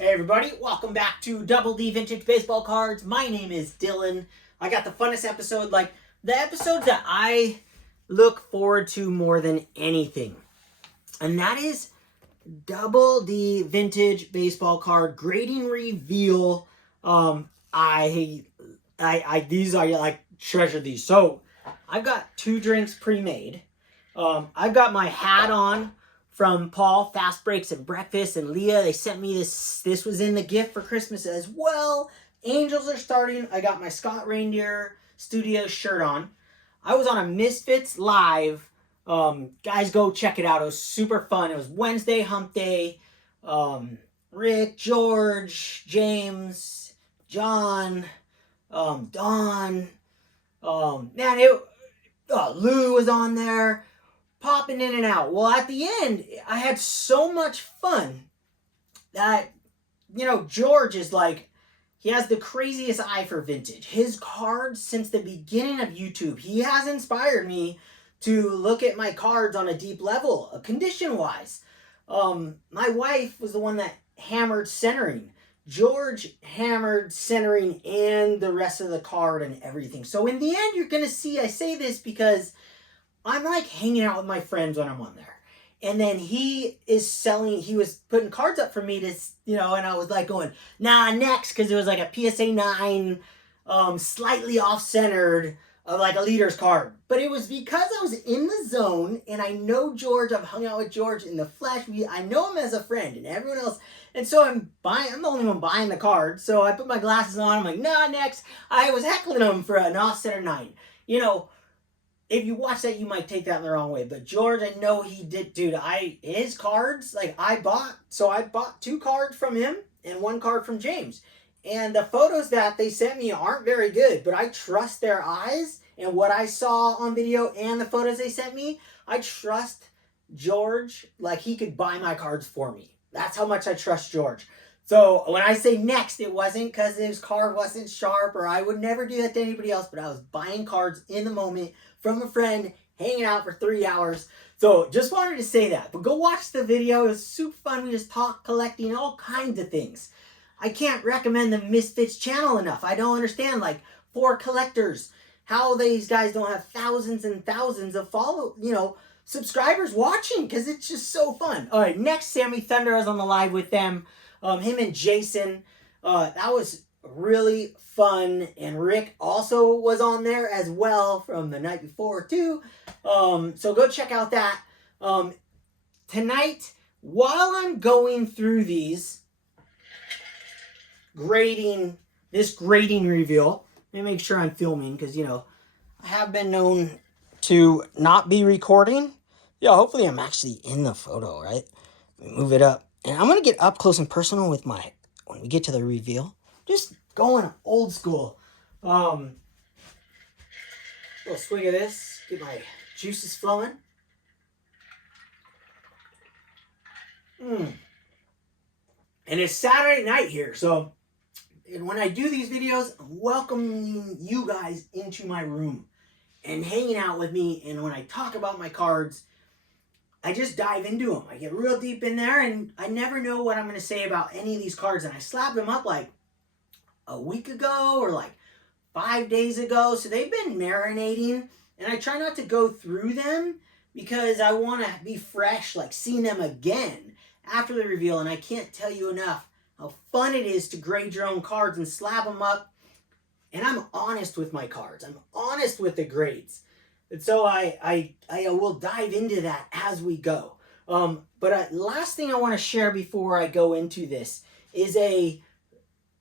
Hey everybody, welcome back to Double D Vintage Baseball Cards. My name is Dylan. I got the funnest episode, like the episodes that I look forward to more than anything. And that is Double D Vintage Baseball Card Grading Reveal. These are like treasure these. So I've got 2 drinks pre-made. I've got my hat on from Paul, Fast Breaks and Breakfast, and Leah. They sent me this. This was in the gift for Christmas as well. Angels are starting. I got my Scott Reindeer Studio shirt on. I was on a Misfits live. Guys, go check it out. It was super fun. It was Wednesday, hump day. Rick, George, James, John, Don. Lou was on there. Popping in and out. Well, at the end, I had so much fun that, George is like, he has the craziest eye for vintage. His cards since the beginning of YouTube, he has inspired me to look at my cards on a deep level, condition-wise. My wife was the one that hammered centering. George hammered centering and the rest of the card and everything. So in the end, you're going to see, I say this because I'm like hanging out with my friends when I'm on there. And then he was putting cards up for me to, and I was like going, nah, next, because it was like a PSA 9, slightly off-centered, like a leader's card. But it was because I was in the zone, and I know George, I've hung out with George in the flesh, I know him as a friend, and everyone else, and so I'm the only one buying the card, so I put my glasses on, I'm like, nah, next. I was heckling him for an off-center 9. If you watch that, you might take that in the wrong way. But George, I know he did, dude. His cards, I bought 2 cards from him and 1 card from James. And the photos that they sent me aren't very good, but I trust their eyes and what I saw on video and the photos they sent me. I trust George like he could buy my cards for me. That's how much I trust George. So when I say next, it wasn't because his card wasn't sharp, or I would never do that to anybody else, but I was buying cards in the moment from a friend, hanging out for 3 hours. So just wanted to say that. But go watch the video. It was super fun. We just talked, collecting, all kinds of things. I can't recommend the Misfits channel enough. I don't understand, for collectors, how these guys don't have thousands and thousands of subscribers watching, because it's just so fun. All right, next, Sammy Thunder. I was on the live with them. Him and Jason. That was really fun, and Rick also was on there as well from the night before too. So go check out that. Tonight, while I'm going through this grading reveal, let me make sure I'm filming, because I have been known to not be recording. Yeah, hopefully I'm actually in the photo, right? Let me move it up, and I'm gonna get up close and personal with when we get to the reveal. Just going old school. Little swig of this. Get my juices flowing. And it's Saturday night here, so when I do these videos, I'm welcoming you guys into my room and hanging out with me. And when I talk about my cards, I just dive into them. I get real deep in there, and I never know what I'm going to say about any of these cards. And I slap them up a week ago or 5 days ago, so they've been marinating, and I try not to go through them because I want to be fresh, seeing them again after the reveal. And I can't tell you enough how fun it is to grade your own cards and slap them up. And I'm honest with my cards. I'm honest with the grades, and so I will dive into that as we go. But last thing I want to share before I go into this is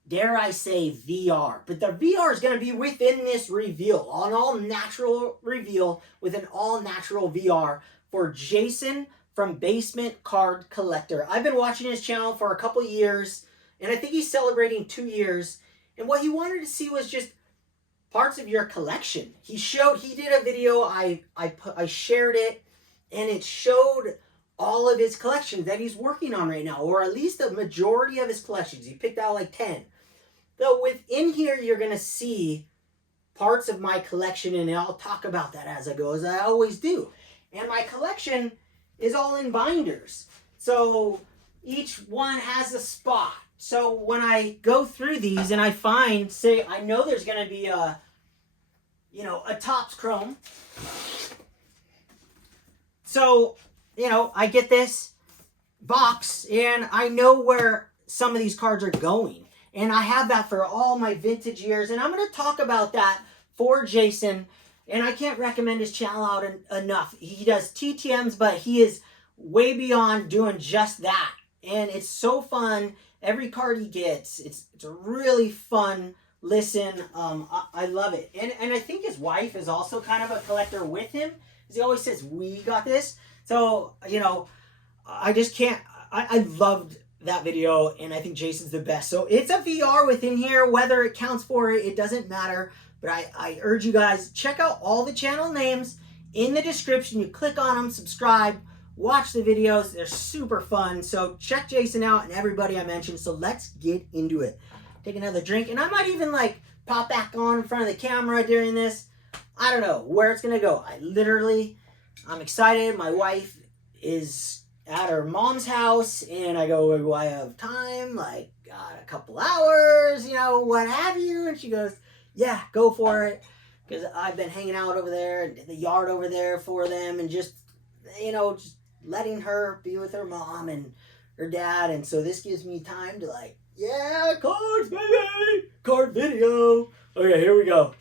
dare I say, VR. But the VR is going to be within this reveal, an all-natural reveal with an all-natural VR for Jason from Basement Card Collector. I've been watching his channel for a couple years, and I think he's celebrating 2 years. And what he wanted to see was just parts of your collection. He did a video, I shared it, and it showed all of his collections that he's working on right now, or at least the majority of his collections. He picked out 10. So within here, you're going to see parts of my collection, and I'll talk about that as I go, as I always do. And my collection is all in binders. So each one has a spot. So when I go through these and I find, say, I know there's going to be a, you know, a Topps Chrome. So, you know, I get this box and I know where some of these cards are going. And I have that for all my vintage years. And I'm going to talk about that for Jason. And I can't recommend his channel out enough. He does TTMs, but he is way beyond doing just that. And it's so fun. Every card he gets, it's a really fun listen. I love it. And I think his wife is also kind of a collector with him. Because he always says, we got this. So, you know, I just can't. I loved that video, and I think Jason's the best. So it's a VR within here. Whether it counts for it, it doesn't matter. But I urge you guys, check out all the channel names in the description. You click on them, subscribe, watch the videos. They're super fun. So check Jason out and everybody I mentioned. So let's get into it. Take another drink. And I might even like pop back on in front of the camera during this. I don't know where it's going to go. I'm excited. My wife is at her mom's house, and I go, do I have time? Like, got a couple hours, you know, what have you? And she goes, yeah, go for it. Because I've been hanging out over there, in the yard over there for them, and just, you know, just letting her be with her mom and her dad. And so this gives me time to like, yeah, cards, baby, card video. Okay, here we go.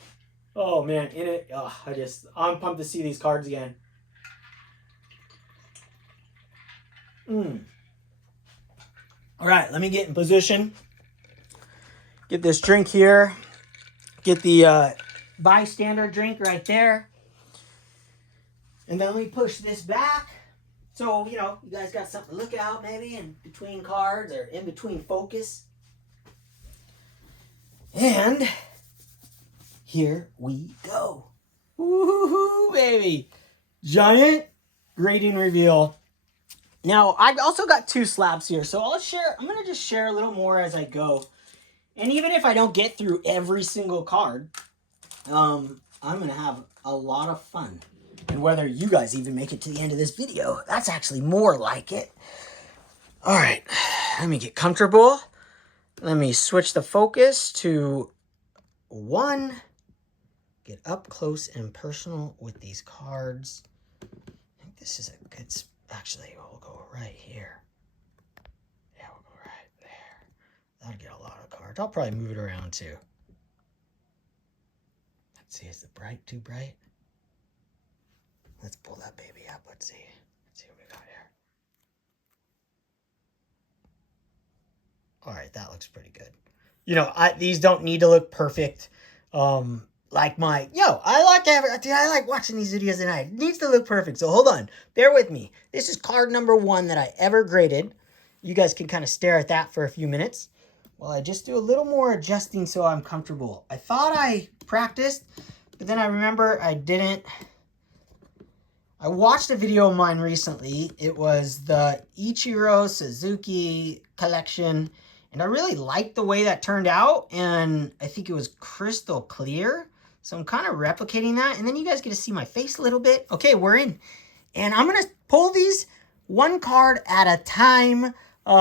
Oh, man, in it. Oh, I'm pumped to see these cards again. All right, let me get in position. Get this drink here. Get the bystander drink right there. And then let me push this back. So, you know, you guys got something to look out maybe in between cards or in between focus. And here we go. Woohoo, baby. Giant grading reveal. Now, I've also got 2 slabs here, so I'm going to just share a little more as I go. And even if I don't get through every single card, I'm going to have a lot of fun. And whether you guys even make it to the end of this video, that's actually more like it. All right, let me get comfortable. Let me switch the focus to 1. Get up close and personal with these cards. I think this is a good spot. Actually, we'll go right here. Yeah, we'll go right there. That'll get a lot of cards. I'll probably move it around too. Let's see, is the bright too bright? Let's pull that baby up. Let's see. Let's see what we got here. All right, that looks pretty good. You know, these don't need to look perfect. Like I like watching these videos and it needs to look perfect. So hold on, bear with me. This is card number 1 that I ever graded. You guys can kind of stare at that for a few minutes while I just do a little more adjusting so I'm comfortable. I thought I practiced, but then I remember I didn't. I watched a video of mine recently. It was the Ichiro Suzuki collection, and I really liked the way that turned out, and I think it was crystal clear. So I'm kind of replicating that. And then you guys get to see my face a little bit. Okay, we're in. And I'm going to pull these 1 card at a time.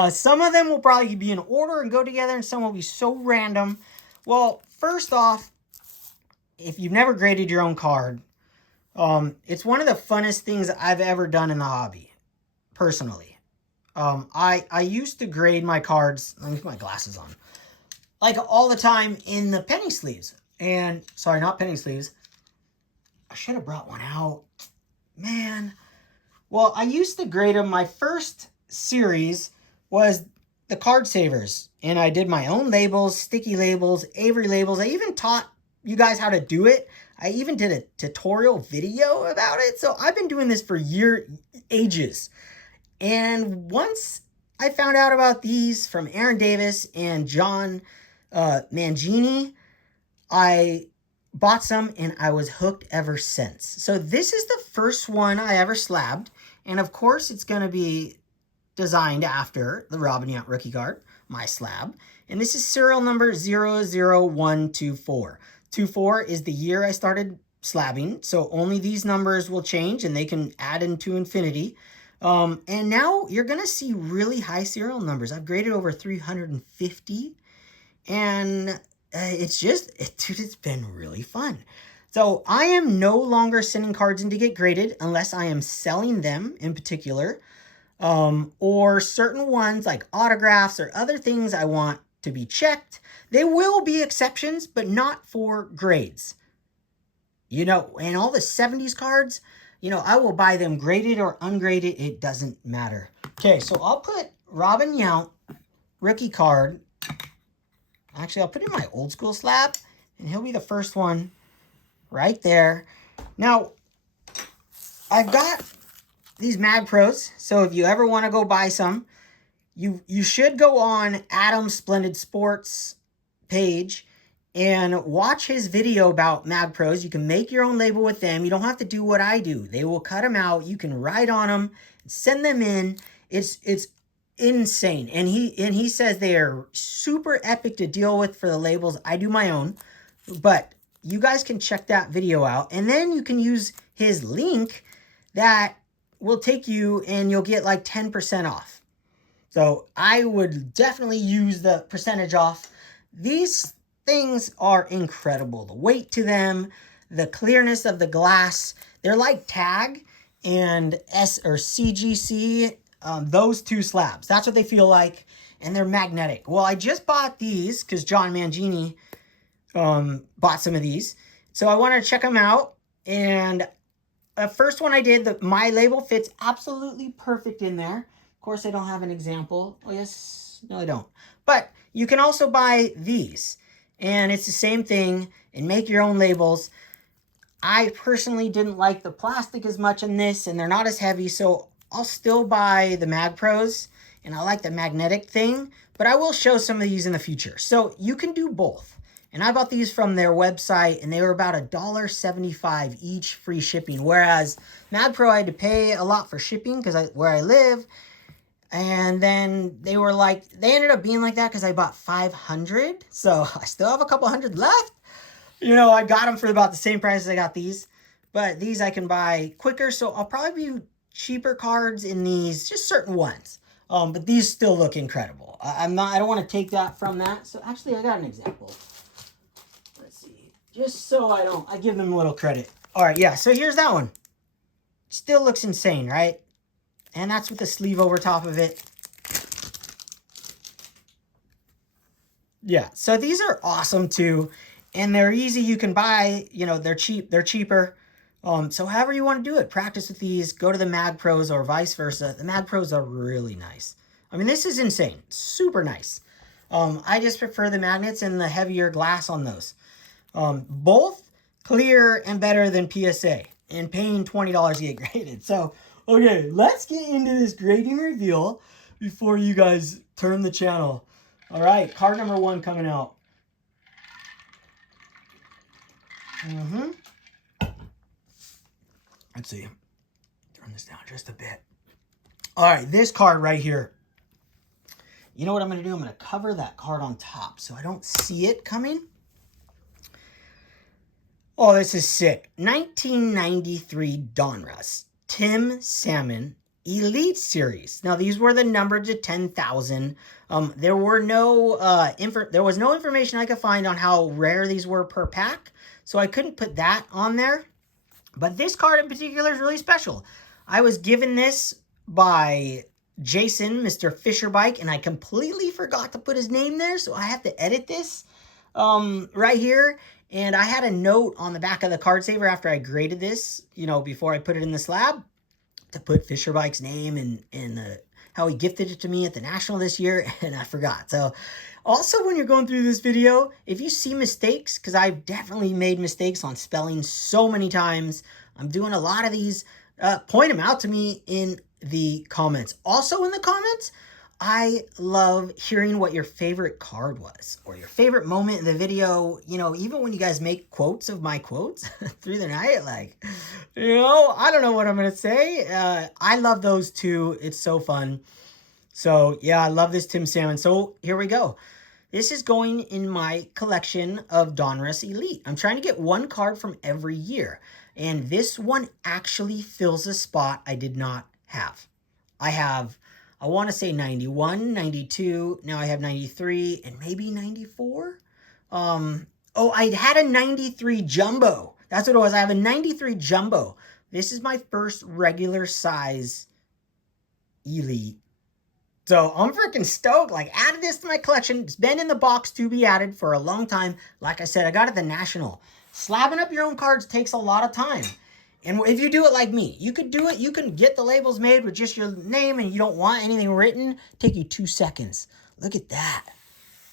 Some of them will probably be in order and go together, and some will be so random. Well, first off, if you've never graded your own card, it's one of the funnest things I've ever done in the hobby, personally. I used to grade my cards, let me put my glasses on, like all the time in the penny sleeves. And, sorry, not penny sleeves. I should have brought one out. Man. Well, I used to grade them. My first series was the card savers. And I did my own labels, sticky labels, Avery labels. I even taught you guys how to do it. I even did a tutorial video about it. So I've been doing this for ages. And once I found out about these from Aaron Davis and John Mangini, I bought some and I was hooked ever since. So this is the first one I ever slabbed. And of course it's going to be designed after the Robin Yount rookie card, my slab. And this is serial number 00124. 24 is the year I started slabbing. So only these numbers will change and they can add into infinity. And now you're going to see really high serial numbers. I've graded over 350, and dude, it's been really fun. So I am no longer sending cards in to get graded unless I am selling them in particular, or certain ones like autographs or other things I want to be checked. They will be exceptions, but not for grades. You know, and all the 70s cards, you know, I will buy them graded or ungraded. It doesn't matter. Okay, so I'll put Robin Yount rookie card. Actually, I'll put in my old school slab, and he'll be the first one right there. Now, I've got these Mag Pros, so if you ever want to go buy some, you should go on Adam's Splendid Sports page and watch his video about Mag Pros. You can make your own label with them. You don't have to do what I do. They will cut them out. You can write on them, send them in. It's insane. And he says they are super epic to deal with for the labels. I do my own, but you guys can check that video out. And then you can use his link that will take you, and you'll get like 10% off. So I would definitely use the percentage off. These things are incredible. The weight to them, the clearness of the glass. They're like Tag and CGC, those two slabs. That's what they feel like, and they're magnetic. Well, I just bought these because John Mangini bought some of these. So I wanted to check them out, and the first one I did, my label fits absolutely perfect in there. Of course, I don't have an example. Oh, yes. No, I don't. But you can also buy these, and it's the same thing, and make your own labels. I personally didn't like the plastic as much in this, and they're not as heavy, so I'll still buy the Mag Pros, and I like the magnetic thing, but I will show some of these in the future. So you can do both. And I bought these from their website, and they were about $1.75 each, free shipping. Whereas Mag Pro, I had to pay a lot for shipping because where I live. And then they ended up being like that because I bought 500. So I still have a couple hundred left. You know, I got them for about the same price as I got these. But these I can buy quicker. So I'll probably be cheaper cards in these, just certain ones. But these still look incredible. I don't want to take that from that. So actually, I got an example. Just so I give them a little credit. All right, yeah, so here's that one. Still looks insane, right? And that's with the sleeve over top of it. Yeah, so these are awesome too. And they're easy. You can buy, you know, they're cheap. They're cheaper. So however you want to do it, practice with these. Go to the Mag Pros or vice versa. The Mag Pros are really nice. I mean, this is insane. Super nice. I just prefer the magnets and the heavier glass on those. Both clear and better than PSA, and paying $20 to get graded. So, okay, let's get into this grading reveal before you guys turn the channel. All right, card number 1 coming out. Let's see. Turn this down just a bit. All right, this card right here. You know what I'm going to do? I'm going to cover that card on top so I don't see it coming. Oh, this is sick. 1993 Donruss Tim Salmon Elite Series. Now, these were the numbered to 10,000. There was no information I could find on how rare these were per pack, so I couldn't put that on there. But this card in particular is really special. I was given this by Jason, Mr. Fisher Bike, and I completely forgot to put his name there, so I have to edit this right here. And I had a note on the back of the card saver after I graded this, you know, before I put it in the slab, to put Fisher Bike's name and how he gifted it to me at the National this year, and I forgot. So also, when you're going through this video, if you see mistakes, because I've definitely made mistakes on spelling so many times, I'm doing a lot of these, point them out to me in the comments. Also in the comments, I love hearing what your favorite card was or your favorite moment in the video. You know, even when you guys make quotes of my quotes through the night, like, you know, I don't know what I'm going to say. I love those too. It's so fun. So yeah, I love this Tim Salmon. So here we go. This is going in my collection of Donruss Elite. I'm trying to get one card from every year. And this one actually fills a spot I did not have. I have, I want to say 91, 92. Now I have 93 and maybe 94. Oh, I had a 93 jumbo. That's what it was. I have a 93 jumbo. This is my first regular size elite. So I'm freaking stoked. Like, added this to my collection. It's been in the box to be added for a long time. Like I said, I got it at the National. Slabbing up your own cards takes a lot of time. And if you do it like me, you could do it. You can get the labels made with just your name and you don't want anything written. Take you 2 seconds. Look at that.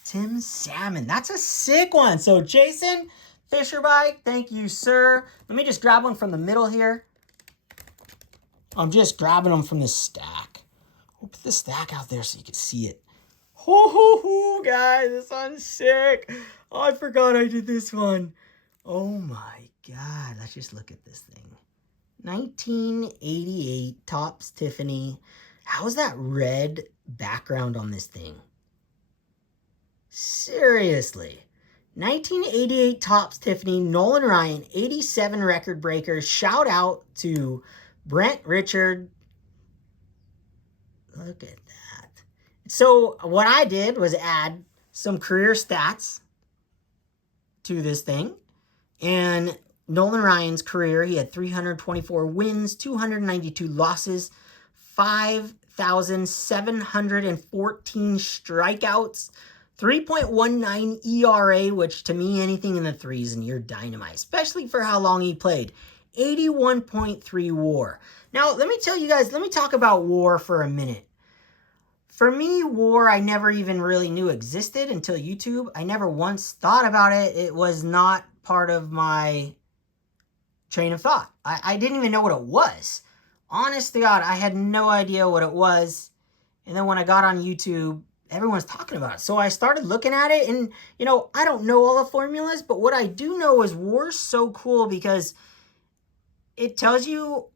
Tim Salmon. That's a sick one. So Jason Fisherbike, thank you, sir. Let me just grab one from the middle here. I'm just grabbing them from the stack. I'll put the stack out there so you can see it. Ho, guys, this one's sick. Oh, I forgot I did this one. Oh my God. Let's just look at this thing. 1988 Topps Tiffany. How's that red background on this thing? Seriously. 1988 Topps Tiffany, Nolan Ryne, 87 record breakers. Shout out to Brent Richard. Look at that. So what I did was add some career stats to this thing. And Nolan Ryan's career, he had 324 wins, 292 losses, 5,714 strikeouts, 3.19 ERA, which to me, anything in the threes and you're dynamite, especially for how long he played. 81.3 WAR. Now, let me tell you guys, let me talk about WAR for a minute. For me, WAR, I never even really knew existed until YouTube. I never once thought about it. It was not part of my train of thought. I didn't even know what it was. Honest to God, I had no idea what it was. And then when I got on YouTube, everyone's talking about it. So I started looking at it and, you know, I don't know all the formulas, but what I do know is WAR's so cool because it tells you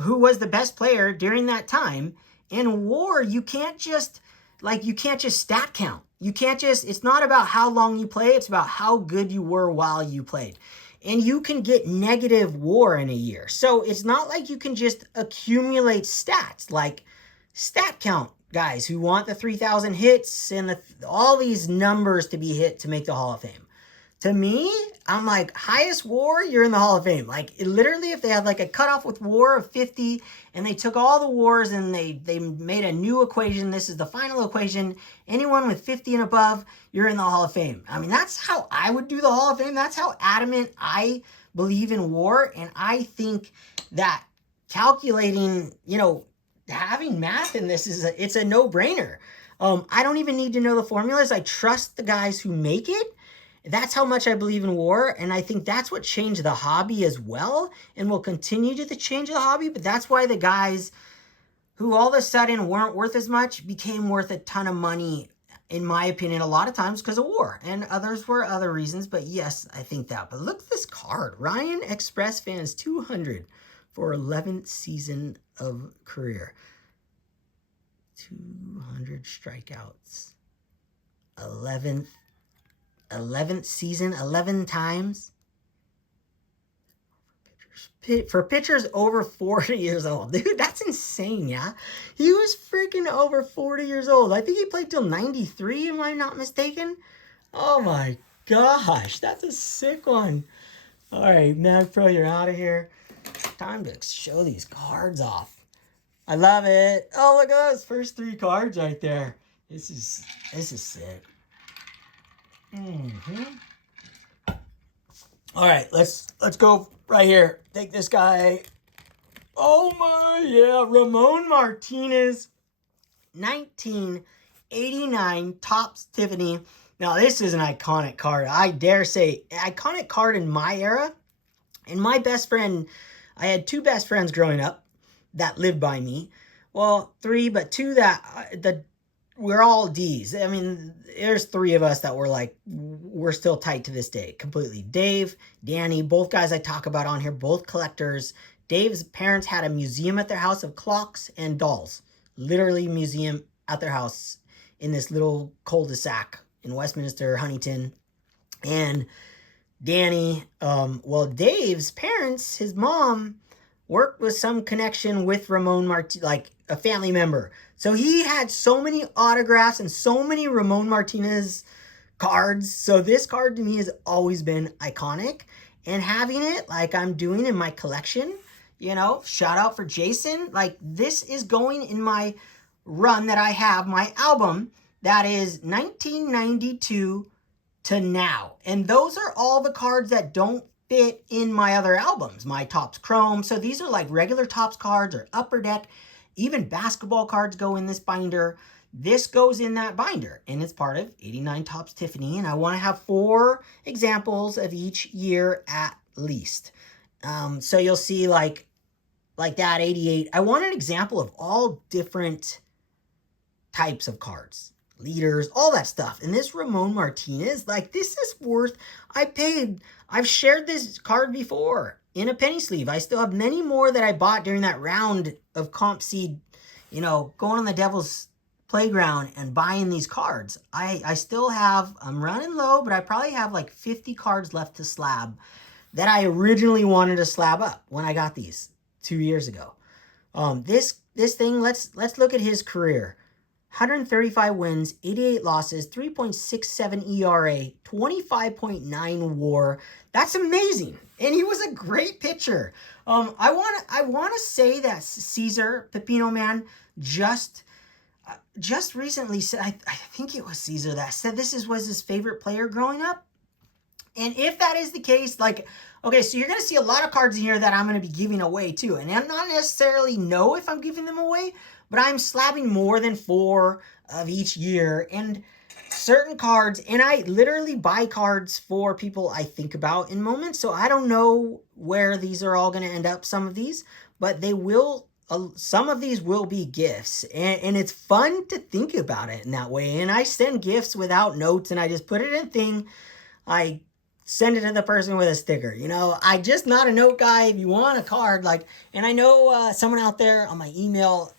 who was the best player during that time. In WAR, you can't just stat count. You can't just, it's not about how long you play, it's about how good you were while you played. And you can get negative WAR in a year. So it's not like you can just accumulate stats like stat count guys who want the 3,000 hits and all these numbers to be hit to make the Hall of Fame. To me, I'm like, highest WAR, you're in the Hall of Fame. Like, literally, if they had like a cutoff with WAR of 50 and they took all the WARs and they made a new equation, this is the final equation, anyone with 50 and above, you're in the Hall of Fame. I mean, that's how I would do the Hall of Fame. That's how adamant I believe in WAR. And I think that calculating, you know, having math in this it's a no-brainer. I don't even need to know the formulas. I trust the guys who make it. That's how much I believe in WAR, and I think that's what changed the hobby as well, and will continue to change the hobby, but that's why the guys who all of a sudden weren't worth as much became worth a ton of money, in my opinion, a lot of times because of WAR, and others were other reasons, but yes, I think that. But look at this card, Ryan Express Fans 200 for 11th season of career. 200 strikeouts. 11th season, 11 times. For pitchers over 40 years old. Dude, that's insane, yeah? He was freaking over 40 years old. I think he played till 93, am I not mistaken? Oh my gosh, that's a sick one. All right, Mag Pro, you're out of here. Time to show these cards off. I love it. Oh, look at those first 3 cards right there. This is sick. All right, let's go right here. Take this guy. Oh my, yeah, Ramon Martinez, 1989 Topps Tiffany. Now this is an iconic card. I dare say iconic card in my era. And my best friend, I had 2 best friends growing up that lived by me. Well, 3, but 2 that we're all D's. I mean, there's 3 of us that we're still tight to this day, completely. Dave, Danny, both guys I talk about on here, both collectors. Dave's parents had a museum at their house of clocks and dolls. Literally museum at their house in this little cul-de-sac in Westminster, Huntington. And Danny, Dave's parents, his mom, worked with some connection with Ramon Martinez, a family member. So he had so many autographs and so many Ramon Martinez cards. So this card to me has always been iconic. And having it like I'm doing in my collection, you know, shout out for Jason. Like this is going in my run that I have, my album that is 1992 to now. And those are all the cards that don't fit in my other albums, my Topps Chrome. So these are like regular Topps cards or Upper Deck. Even basketball cards go in this binder. This goes in that binder, and it's part of 89 Topps Tiffany, and I want to have 4 examples of each year at least. So you'll see like that 88. I want an example of all different types of cards, leaders, all that stuff. And this Ramon Martinez, like this is worth, I've shared this card before in a penny sleeve. I still have many more that I bought during that round of Comp Seed, you know, going on the Devil's Playground and buying these cards. I still have, I'm running low, but I probably have like 50 cards left to slab that I originally wanted to slab up when I got these 2 years ago. This thing, let's look at his career. 135 wins, 88 losses, 3.67 ERA, 25.9 WAR. That's amazing. And he was a great pitcher. I want to say that Caesar Pepino Man just recently said, I think it was Caesar that said was his favorite player growing up. And if that is the case, like, okay, so you're going to see a lot of cards in here that I'm going to be giving away too. And I'm not necessarily know if I'm giving them away, but I'm slabbing more than 4 of each year. And certain cards, and I literally buy cards for people I think about in moments. So I don't know where these are all going to end up, some of these, but they will, some of these will be gifts. And it's fun to think about it in that way. And I send gifts without notes, and I just put it in a thing. I send it to the person with a sticker. You know, I just not a note guy. If you want a card, like, and I know someone out there on my email,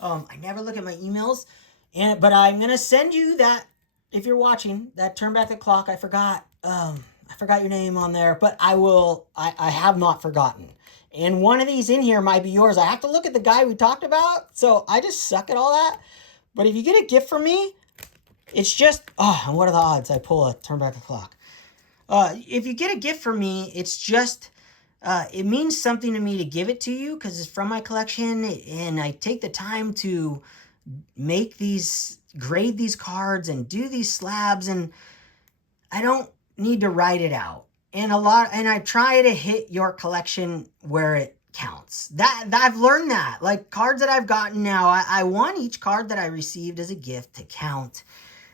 I never look at my emails, but I'm going to send you that, if you're watching, that Turn Back the Clock. I forgot your name on there, but I have not forgotten. And one of these in here might be yours. I have to look at the guy we talked about, so I just suck at all that. But if you get a gift from me, it's just, and what are the odds I pull a Turn Back the Clock? If you get a gift from me, it's just, it means something to me to give it to you because it's from my collection, and I take the time to grade these cards and do these slabs, and I don't need to write it out. And I try to hit your collection where it counts. That I've learned that. Like cards that I've gotten now, I want each card that I received as a gift to count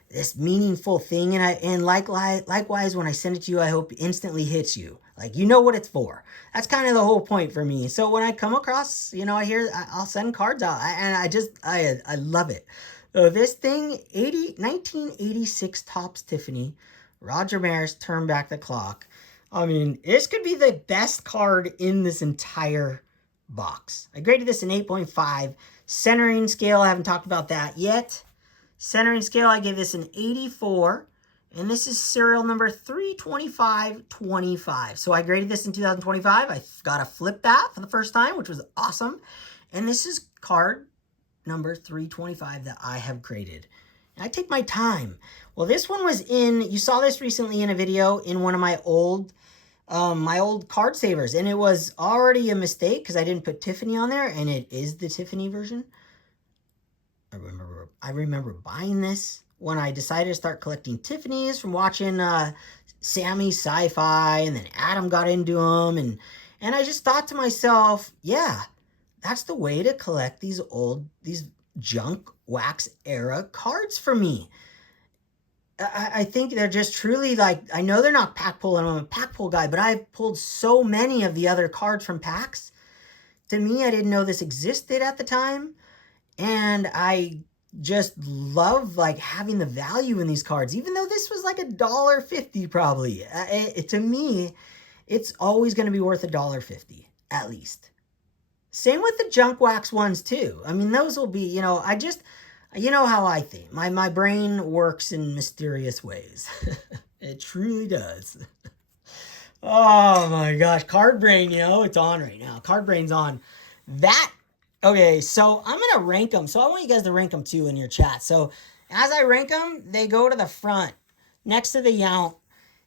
this meaningful thing. And likewise, when I send it to you, I hope it instantly hits you. Like, you know what it's for. That's kind of the whole point for me. So when I come across, you know, I'll send cards out, and I love it. So this thing, 1986 Topps Tiffany, Roger Maris, Turn Back the Clock. I mean, this could be the best card in this entire box. I graded this an 8.5. Centering scale, I haven't talked about that yet. Centering scale, I gave this an 84. And this is serial number 32525. So I graded this in 2025. I got to flip that for the first time, which was awesome. And this is card number 325 that I have graded. I take my time. Well, this one was you saw this recently in a video in one of my old card savers. And it was already a mistake because I didn't put Tiffany on there. And it is the Tiffany version. I remember buying this when I decided to start collecting Tiffany's from watching Sammy Sci-Fi, and then Adam got into them. And I just thought to myself, yeah, that's the way to collect these junk wax era cards for me. I think they're just truly like, I know they're not pack pull, and I'm a pack pull guy, but I've pulled so many of the other cards from packs. To me, I didn't know this existed at the time. And I just love like having the value in these cards, even though this was like $1.50 probably. To me, it's always going to be worth $1.50 at least. Same with the junk wax ones too. I mean, those will be, you know how I think. My brain works in mysterious ways. It truly does. Oh my gosh, card brain, it's on right now. Card brain's on. That Okay, so I'm going to rank them. So I want you guys to rank them too in your chat. So as I rank them, they go to the front next to the Yount.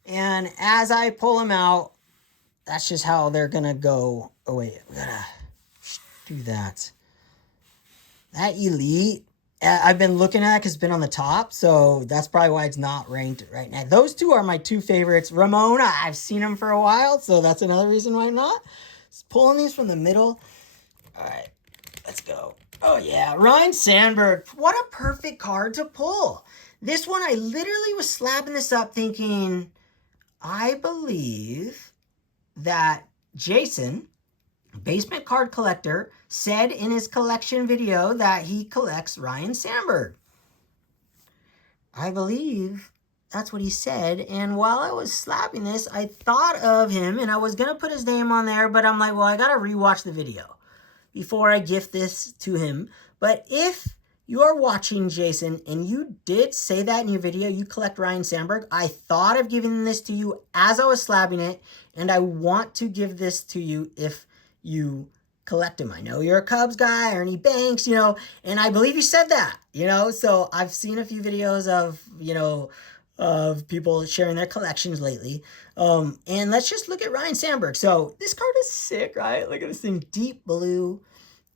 And as I pull them out, that's just how they're going to go. Oh, wait. We got to do that. That Elite, I've been looking at because it's been on the top. So that's probably why it's not ranked right now. Those two are my two favorites. Ramon, I've seen him for a while. So that's another reason why I'm not. Just pulling these from the middle. All right. Let's go. Oh, yeah. Ryne Sandberg. What a perfect card to pull. This one, I literally was slapping this up thinking, I believe that Jason, Basement Card Collector, said in his collection video that he collects Ryne Sandberg. I believe that's what he said. And while I was slapping this, I thought of him, and I was going to put his name on there, but I'm like, well, I got to rewatch the video before I gift this to him. But if you are watching, Jason, and you did say that in your video, you collect Ryne Sandberg, I thought of giving this to you as I was slabbing it, and I want to give this to you if you collect him. I know you're a Cubs guy, Ernie Banks, and I believe you said that, so I've seen a few videos of, of people sharing their collections lately. And let's just look at Ryne Sandberg. So this card is sick, right? Look at this thing, deep blue.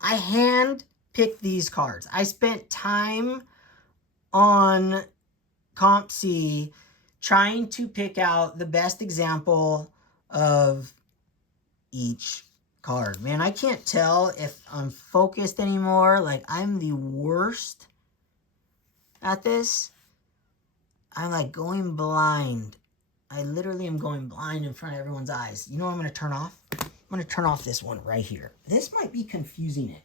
I hand picked these cards. I spent time on Comp C trying to pick out the best example of each card. Man, I can't tell if I'm focused anymore. Like, I'm the worst at this. I'm like going blind. I literally am going blind in front of everyone's eyes. You know what I'm going to turn off? I'm going to turn off this one right here. This might be confusing it.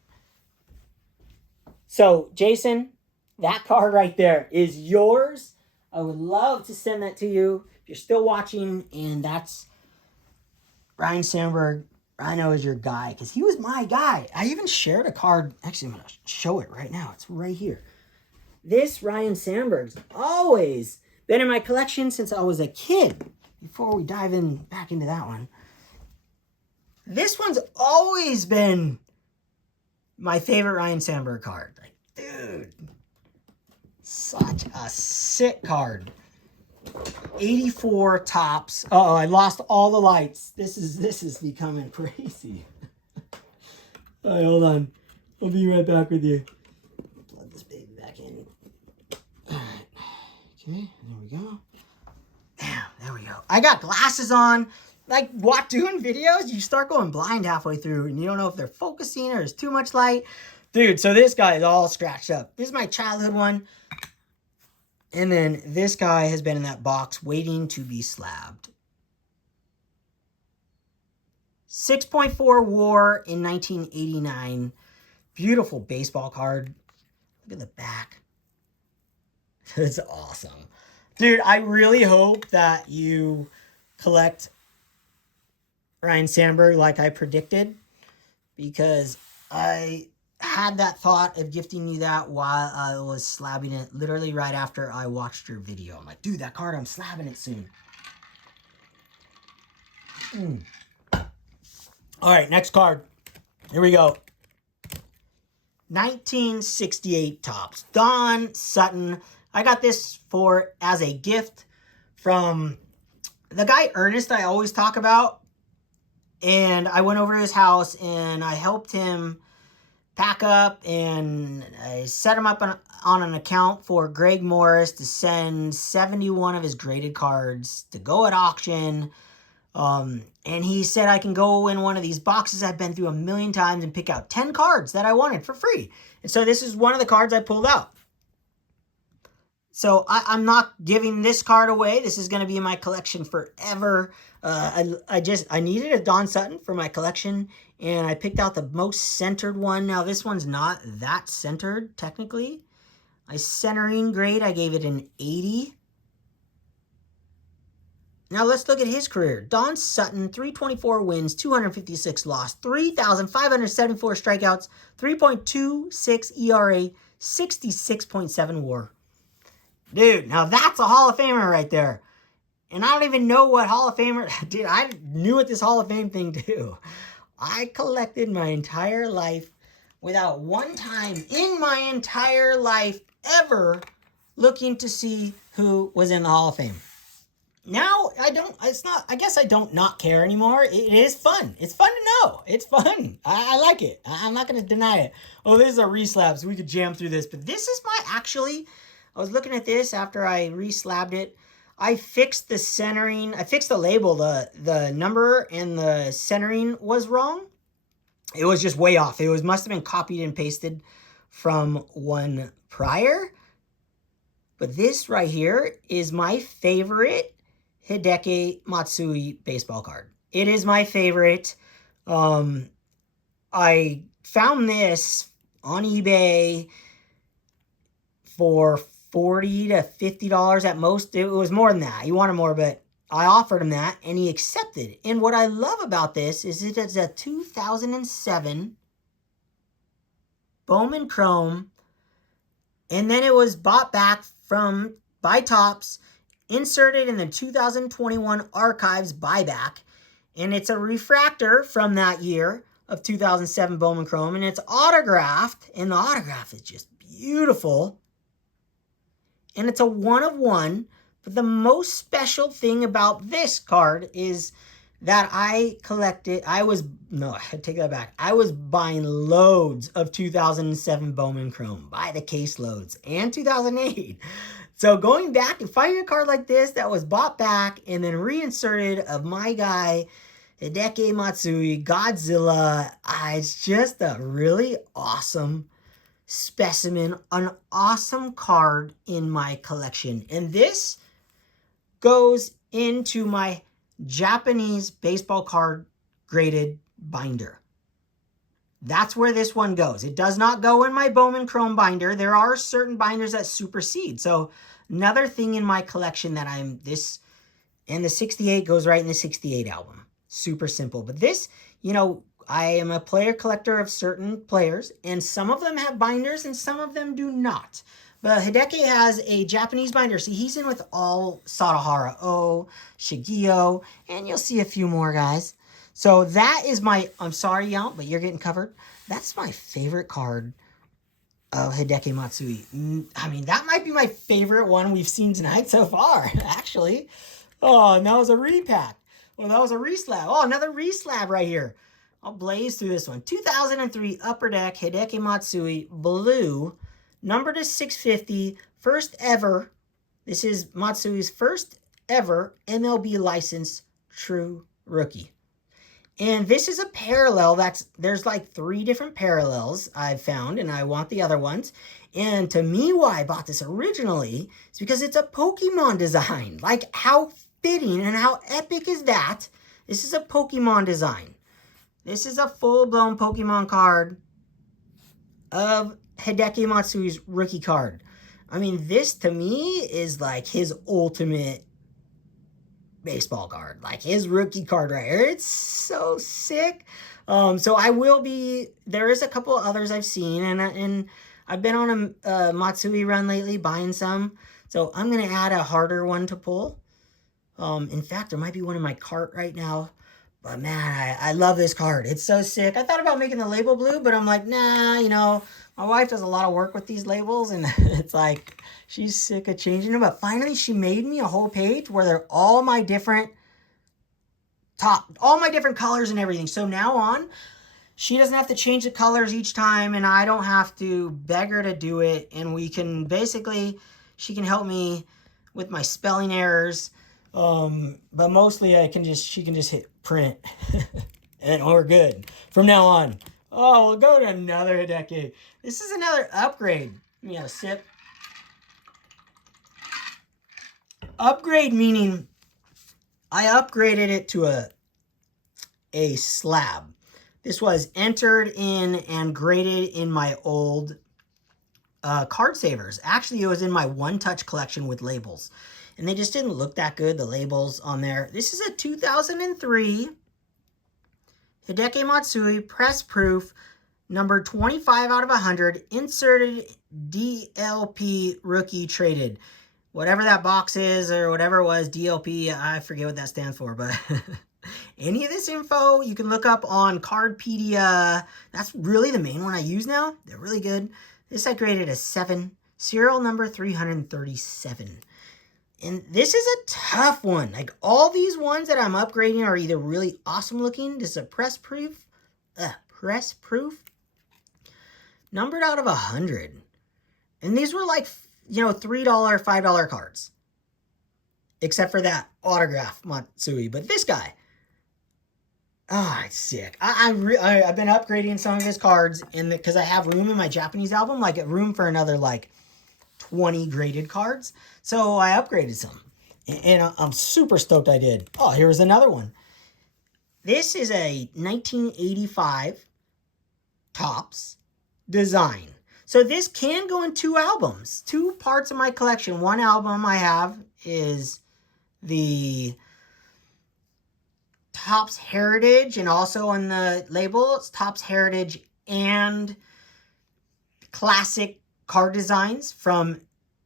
So, Jason, that card right there is yours. I would love to send that to you if you're still watching. And that's Ryne Sandberg. Rhino is your guy because he was my guy. I even shared a card. Actually, I'm going to show it right now. It's right here. This Ryne Sandberg's always been in my collection since I was a kid. Before we dive in back into that one. This one's always been my favorite Ryne Sandberg card. Like, dude, such a sick card. 84 tops. Uh-oh, I lost all the lights. This is becoming crazy. All right, hold on. I'll be right back with you. Plug this baby back in. All right. Okay, there we go. Damn, there we go. I got glasses on. Like, what, doing videos, you start going blind halfway through, and you don't know if they're focusing or there's too much light. Dude, so this guy is all scratched up. This is my childhood one. And then this guy has been in that box waiting to be slabbed. 6.4 War in 1989. Beautiful baseball card. Look at the back. It's awesome. Dude, I really hope that you collect Ryne Sandberg like I predicted, because I had that thought of gifting you that while I was slabbing it, literally right after I watched your video. I'm like, dude, that card, I'm slabbing it soon. All right, next card. Here we go. 1968 tops. Don Sutton. I got this as a gift from the guy Ernest I always talk about. And I went over to his house and I helped him pack up, and I set him up on an account for Greg Morris to send 71 of his graded cards to go at auction. And he said I can go in one of these boxes I've been through a million times and pick out 10 cards that I wanted for free. And so this is one of the cards I pulled out. So I'm not giving this card away. This is going to be in my collection forever. I needed a Don Sutton for my collection, and I picked out the most centered one. Now, this one's not that centered, technically. My centering grade, I gave it an 80. Now, let's look at his career. Don Sutton, 324 wins, 256 loss, 3,574 strikeouts, 3.26 ERA, 66.7 WAR. Dude, now that's a Hall of Famer right there. And I don't even know what Hall of Famer... Dude, I knew what this Hall of Fame thing do. I collected my entire life without one time in my entire life ever looking to see who was in the Hall of Fame. Now, I guess I don't not care anymore. It is fun. It's fun to know. It's fun. I like it. I'm not going to deny it. Oh, this is a re-slab, so we could jam through this. But this is I was looking at this after I re-slabbed it. I fixed the centering. I fixed the label. The number and the centering was wrong. It was just way off. It must have been copied and pasted from one prior. But this right here is my favorite Hideki Matsui baseball card. It is my favorite. I found this on eBay for $40 to $50 at most. It was more than that. He wanted more, but I offered him that, and he accepted. And what I love about this is it is a 2007 Bowman Chrome, and then it was bought back by Topps, inserted in the 2021 Archives buyback, and it's a refractor from that year of 2007 Bowman Chrome, and it's autographed, and the autograph is just beautiful, and it's a 1/1. But the most special thing about this card is that I take that back. I was buying loads of 2007 Bowman Chrome, by the case loads, and 2008. So going back and finding a card like this that was bought back and then reinserted of my guy, Hideki Matsui, Godzilla, it's just a really awesome specimen, an awesome card in my collection. And this goes into my Japanese baseball card graded binder. That's where this one goes. It does not go in my Bowman Chrome binder. There are certain binders that supersede. So another thing in my collection and the 68 goes right in the 68 album. Super simple. But this, I am a player collector of certain players, and some of them have binders and some of them do not. But Hideki has a Japanese binder. See, he's in with all Sadahara, Shigeo, and you'll see a few more guys. So that is I'm sorry, Yelp, but you're getting covered. That's my favorite card of Hideki Matsui. I mean, that might be my favorite one we've seen tonight so far, actually. Oh, and that was a repack. Well, that was a reslab. Oh, another reslab right here. I'll blaze through this one. 2003 Upper Deck Hideki Matsui blue, numbered to 650, first ever. This is Matsui's first ever MLB licensed true rookie. And this is a parallel there's like 3 different parallels I've found, and I want the other ones. And to me, why I bought this originally is because it's a Pokemon design. Like, how fitting and how epic is that? This is a Pokemon design. This is a full-blown Pokemon card of Hideki Matsui's rookie card. I mean, this to me is like his ultimate baseball card, like his rookie card right here. It's so sick. So there is a couple others I've seen, and I've been on a Matsui run lately, buying some. So I'm going to add a harder one to pull. In fact, there might be one in my cart right now. But man, I love this card. It's so sick. I thought about making the label blue, but I'm like, nah, my wife does a lot of work with these labels, and it's like, she's sick of changing them. But finally, she made me a whole page where they're all my different colors and everything. So now on, she doesn't have to change the colors each time, and I don't have to beg her to do it. And she can help me with my spelling errors. But mostly she can just hit print and we're good from now on. Oh, we'll go to another Hideki. This is another upgrade. Let me have a sip. Upgrade meaning I upgraded it to a slab. This was entered in and graded in my old card savers. Actually, it was in my one-touch collection with labels. And they just didn't look that good, the labels on there. This is a 2003 Hideki Matsui press proof, number 25 out of 100, inserted DLP rookie traded. Whatever that box is or whatever it was, DLP, I forget what that stands for, but Any of this info you can look up on Cardpedia. That's really the main one I use now. They're really good. This I graded a 7. Serial number 337. And this is a tough one. Like all these ones that I'm upgrading are either really awesome looking. This is a press proof. Numbered out of 100. And these were like, $3, $5 cards. Except for that autograph Matsui. But this guy, it's sick. I've been upgrading some of his cards because I have room in my Japanese album, like a room for another like 20 graded cards. So I upgraded some. And I'm super stoked I did. Oh, here's another one. This is a 1985 Topps design. So this can go in 2 albums, 2 parts of my collection. One album I have is the Topps Heritage, and also on the label, it's Topps Heritage and Classic card designs from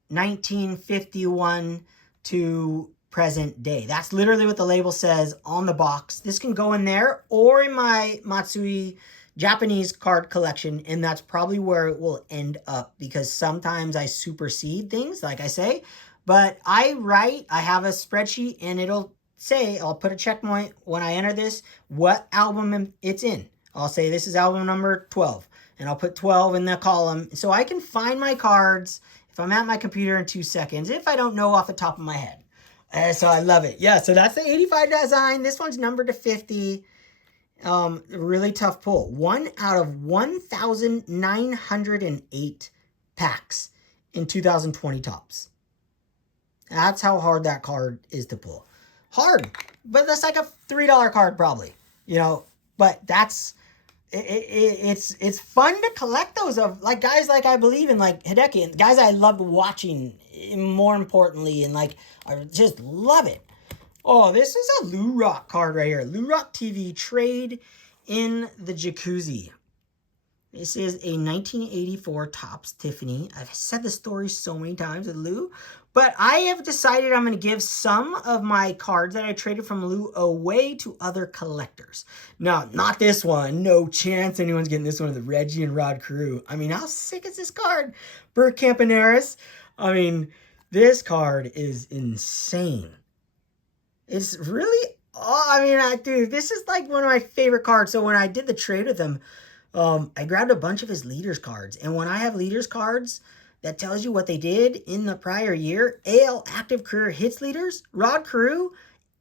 1951 to present day. That's literally what the label says on the box. This can go in there or in my Matsui Japanese card collection, and that's probably where it will end up because sometimes I supersede things, like I say. But I have a spreadsheet, and it'll say, I'll put a check point when I enter this, what album it's in. I'll say this is album number 12, and I'll put 12 in the column so I can find my cards if I'm at my computer in 2 seconds, if I don't know off the top of my head. So I love it. Yeah, so that's the 85 design. This one's numbered to 50. Really tough pull. 1 out of 1,908 packs in 2020 Topps. That's how hard that card is to pull. Hard, but that's like a $3 card probably, but that's, it's fun to collect those of like guys like I believe in, like Hideki, and guys I loved watching more importantly, and like, I just love it. Oh, this is a Lou Rock card right here. Lou Rock TV trade in the jacuzzi. This is a 1984 Topps Tiffany. I've said the story so many times with Lou, but I have decided I'm going to give some of my cards that I traded from Lou away to other collectors. No, not this one. No chance anyone's getting this one of the Reggie and Rod Carew. I mean, how sick is this card? Bert Campanella. I mean, this card is insane. It's really, dude, this is like one of my favorite cards. So when I did the trade with him, I grabbed a bunch of his leaders cards. And when I have leaders cards that tells you what they did in the prior year, AL active career hits leaders, Rod Carew,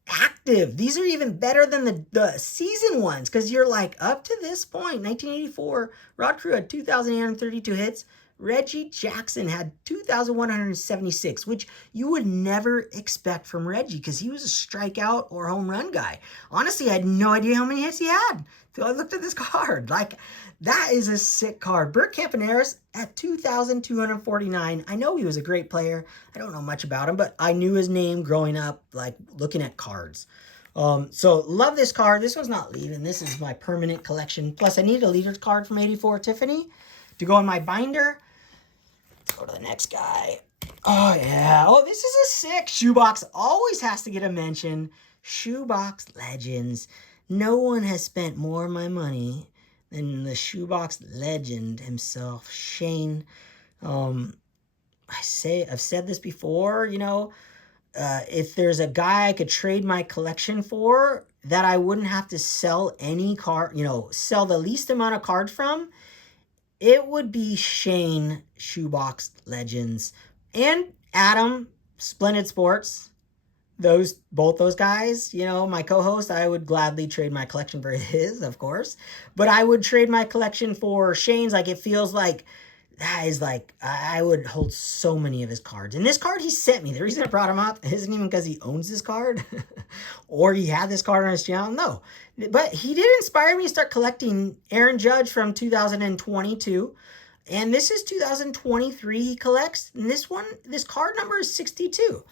active. These are even better than the season ones because you're like, up to this point, 1984, Rod Carew had 2,832 hits. Reggie Jackson had 2,176, which you would never expect from Reggie because he was a strikeout or home run guy. Honestly, I had no idea how many hits he had until I looked at this card. Like, that is a sick card. Bert Campanella at 2,249. I know he was a great player. I don't know much about him, but I knew his name growing up, like looking at cards. So love this card. This one's not leaving. This is my permanent collection. Plus, I need a leaders card from 84 Tiffany to go in my binder. Go to the next guy. Oh, yeah. Oh, this is a sick shoebox. Always has to get a mention. Shoebox Legends. No one has spent more of my money than the shoebox legend himself, Shane. I've said this before, if there's a guy I could trade my collection for that I wouldn't have to sell any card, sell the least amount of cards from, it would be Shane, Shoebox Legends, and Adam, Splendid Sports. Both those guys, my co-host, I would gladly trade my collection for his, of course. But I would trade my collection for Shane's. Like, it feels like that is like, I would hold so many of his cards. And this card he sent me, the reason I brought him up isn't even because he owns this card or he had this card on his channel. No, but he did inspire me to start collecting Aaron Judge from 2022. And this is 2023 he collects. And this card number is 62.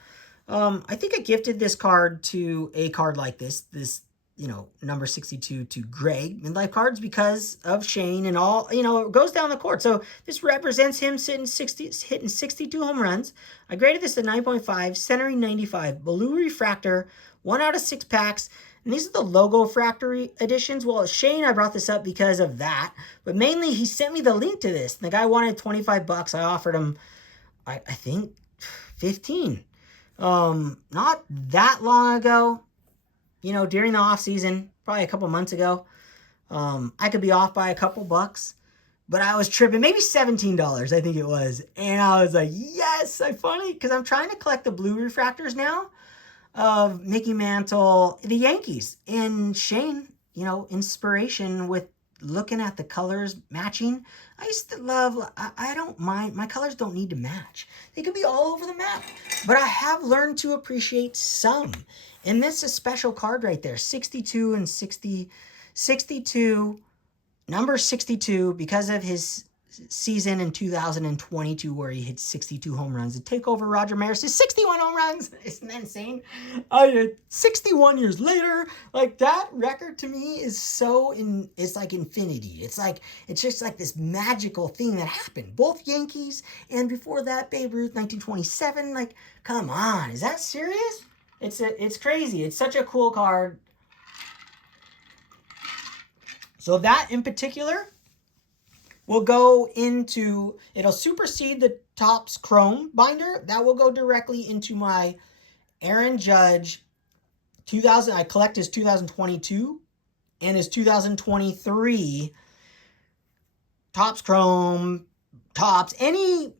I think I gifted this card to a card like this, number 62 to Greg Midlife Cards because of Shane and all, it goes down the court. So this represents him hitting 62 home runs. I graded this at 9.5, centering 95, blue refractor, 1 out of 6 packs. And these are the logo factory editions. Well, Shane, I brought this up because of that. But mainly, he sent me the link to this. The guy wanted 25 bucks. I offered him, I think, 15. Not that long ago, during the off season, probably a couple months ago. I could be off by a couple bucks, but I was tripping, maybe $17, I think it was. And I was like, yes, I finally, because I'm trying to collect the blue refractors now of Mickey Mantle, the Yankees. And Shane, inspiration with looking at the colors matching. I used to love, I don't mind, my colors don't need to match. They could be all over the map, but I have learned to appreciate some. And this is a special card right there, 62 and 60, 62, number 62, because of his season in 2022 where he hit 62 home runs to take over Roger Maris's 61 home runs. Isn't that insane? 61 years later, like that record to me is it's like infinity. It's just like this magical thing that happened. Both Yankees, and before that, Babe Ruth, 1927. Like, come on, is that serious? It's crazy. It's such a cool card. So that in particular will go into, it'll supersede the Topps Chrome binder. That will go directly into my Aaron Judge 2000. I collect his 2022 and his 2023 Topps Chrome, Topps, any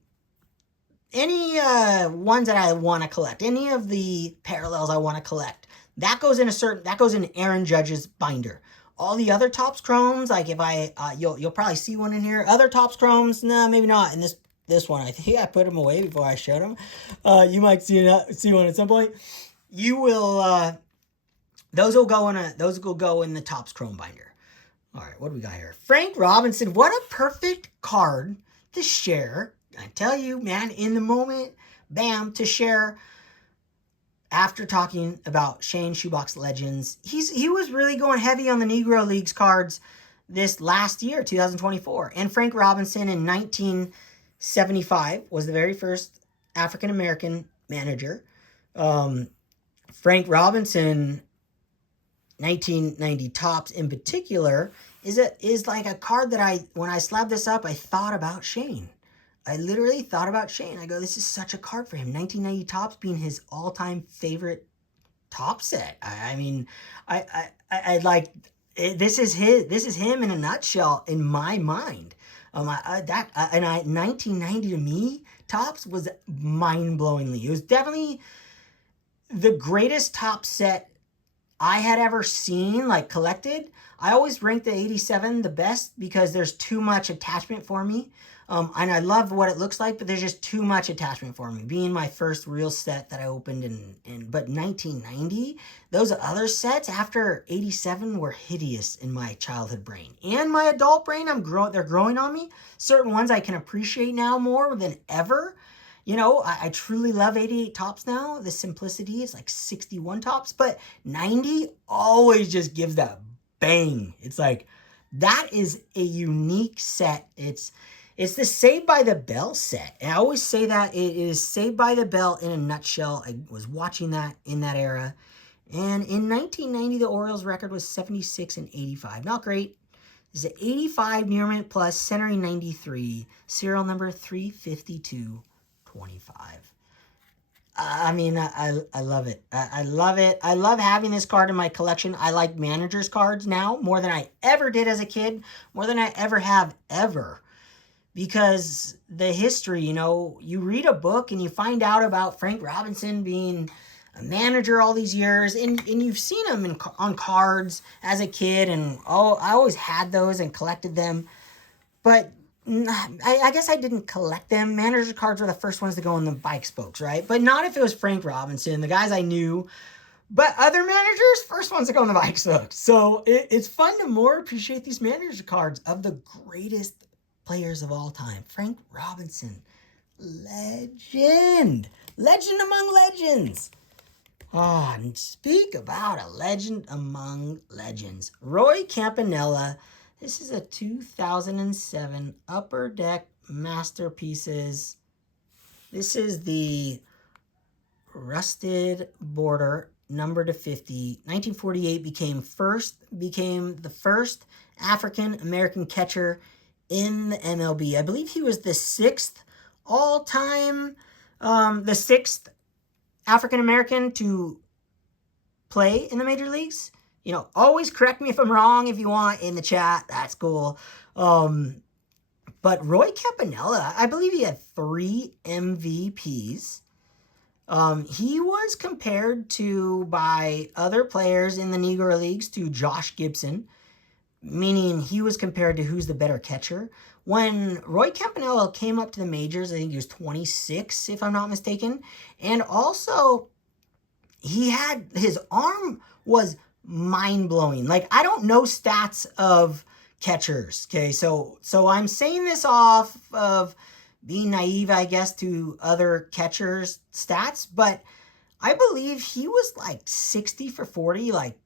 ones that I want to collect, any of the parallels I want to collect. That goes in Aaron Judge's binder. All the other Topps Chromes, like if you'll probably see one in here. Other Topps Chromes, no, maybe not. And this one, I think I put them away before I showed them. You might see one at some point. You will, those will go in the Topps Chrome binder. All right, what do we got here? Frank Robinson, what a perfect card to share. I tell you, man, in the moment, bam, to share. After talking about Shane Shoebox Legends, he was really going heavy on the Negro Leagues cards this last year, 2024. And Frank Robinson in 1975 was the very first African-American manager. Frank Robinson, 1990 Topps in particular, is like a card that when I slabbed this up, I thought about Shane. I literally thought about Shane. I go, this is such a card for him. 1990 Topps being his all-time favorite top set. I mean, I like, this is him in a nutshell in my mind. 1990 to me, Topps was mind-blowingly. It was definitely the greatest top set I had ever seen, like collected. I always rank the 87 the best because there's too much attachment for me. And I love what it looks like, but there's just too much attachment for me. Being my first real set that I opened but 1990, those other sets after 87 were hideous in my childhood brain. And my adult brain, they're growing on me. Certain ones I can appreciate now more than ever. I truly love 88 Topps now. The simplicity is like 61 Topps, but 90 always just gives that bang. It's like, that is a unique set. It's the Saved by the Bell set. And I always say that it is Saved by the Bell in a nutshell. I was watching that in that era. And in 1990, the Orioles record was 76 and 85. Not great. This is an 85 near mint plus, centering 93, serial number 35225. I mean, I love it. I love it. I love having this card in my collection. I like managers cards now more than I ever did as a kid, more than I ever have ever. Because the history, you read a book and you find out about Frank Robinson being a manager all these years, and you've seen him on cards as a kid, and I always had those and collected them. But I guess I didn't collect them. Manager cards were the first ones to go on the bike spokes, right? But not if it was Frank Robinson, the guys I knew. But other managers, first ones to go on the bike spokes. So it's fun to more appreciate these manager cards of the greatest players of all time. Frank Robinson, legend among legends. And speak about a legend among legends. Roy Campanella. This is a 2007 Upper Deck Masterpieces. This is the rusted border number to 50. 1948 became the first African American catcher in the MLB. I believe he was the sixth the sixth African American to play in the major leagues. You know, always correct me if I'm wrong if you want in the chat. That's cool. But Roy Campanella, I believe he had 3 MVPs. He was compared to, by other players in the Negro Leagues, to Josh Gibson, meaning he was compared to who's the better catcher. When Roy Campanella came up to the majors, I think he was 26, if I'm not mistaken. And also, his arm was mind-blowing. Like, I don't know stats of catchers, okay? So I'm saying this off of being naive, I guess, to other catchers' stats, but I believe he was like 60 for 40, like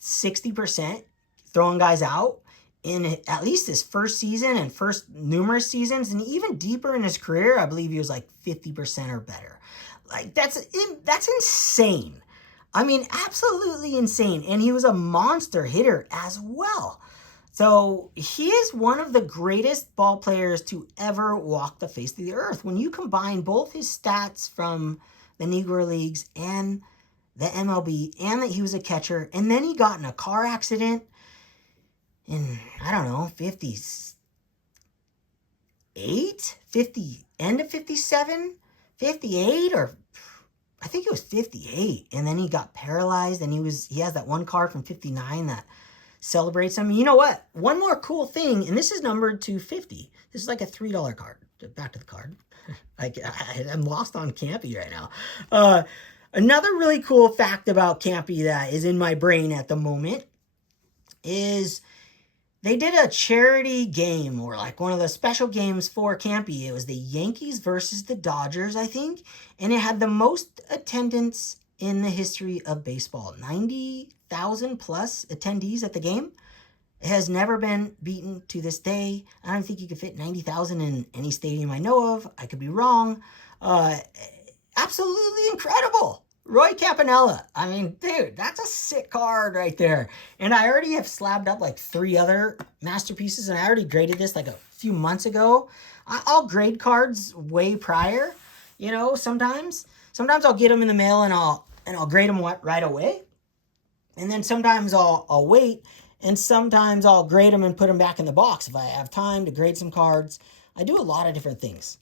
60% throwing guys out in at least his first season and first numerous seasons, and even deeper in his career, I believe he was like 50% or better. Like, that's insane. I mean, absolutely insane. And he was a monster hitter as well. So he is one of the greatest ball players to ever walk the face of the earth. When you combine both his stats from the Negro Leagues and the MLB, and that he was a catcher, and then he got in a car accident in, I don't know, 50, end of 57, 58, or I think it was 58. And then he got paralyzed, and he has that one card from 59 that celebrates him. You know what? One more cool thing, and this is numbered to 50. This is like a $3 card. Back to the card. I'm lost on Campy right now. Another really cool fact about Campy that is in my brain at the moment is they did a charity game, or like one of the special games for Campy. It was the Yankees versus the Dodgers, I think, and it had the most attendance in the history of baseball. 90,000 plus attendees at the game. It has never been beaten to this day. I don't think you could fit 90,000 in any stadium I know of. I could be wrong. Absolutely incredible. Roy Campanella. I mean, dude, that's a sick card right there. And I already have slabbed up like 3 other masterpieces, and I already graded this like a few months ago. I'll grade cards way prior, you know, sometimes. Sometimes I'll get them in the mail and I'll grade them right away. And then sometimes I'll wait, and sometimes I'll grade them and put them back in the box if I have time to grade some cards. I do a lot of different things.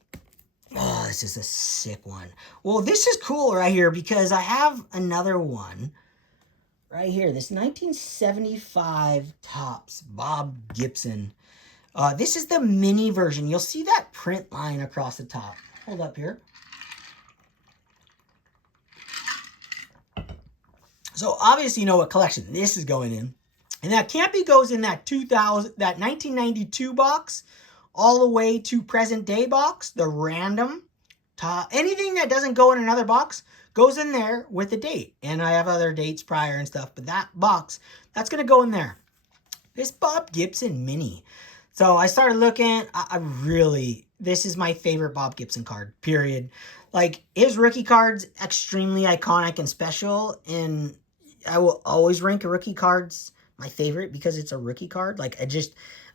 Oh, this is a sick one. Well, this is cool right here because I have another one right here. This 1975 Topps Bob Gibson. This is the mini version. You'll see that print line across the top. Hold up here. So obviously you know what collection this is going in. And that Campy goes in that 1992 box all the way to present day box, the random top. Anything that doesn't go in another box goes in there with a date. And I have other dates prior and stuff, but that box, that's going to go in there. This Bob Gibson mini. So I started looking, this is my favorite Bob Gibson card, period. Like, his rookie card's extremely iconic and special, and I will always rank rookie cards my favorite because it's a rookie card. Like,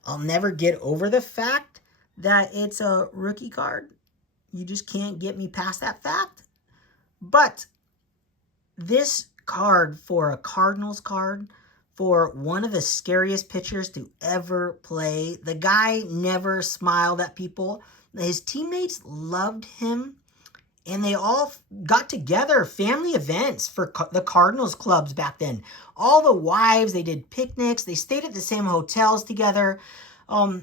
I'll never get over the fact that it's a rookie card. You just can't get me past that fact. But this card, for a Cardinals card, for one of the scariest pitchers to ever play, the guy never smiled at people. His teammates loved him. And they all got together, family events for the Cardinals clubs back then. All the wives, they did picnics. They stayed at the same hotels together.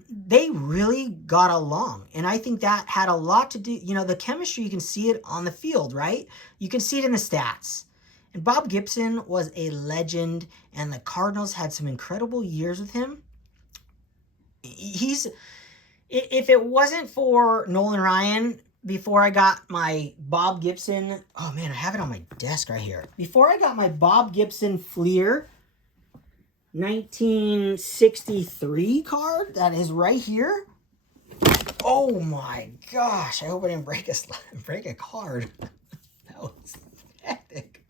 They really got along. And I think that had a lot to do, you know, the chemistry, you can see it on the field, right? You can see it in the stats. And Bob Gibson was a legend, and the Cardinals had some incredible years with him. If it wasn't for Nolan Ryan, before I got my Bob Gibson, oh man, I have it on my desk right here. Before I got my Bob Gibson Fleer 1963 card that is right here. Oh my gosh, I hope I didn't break a card. That was hectic.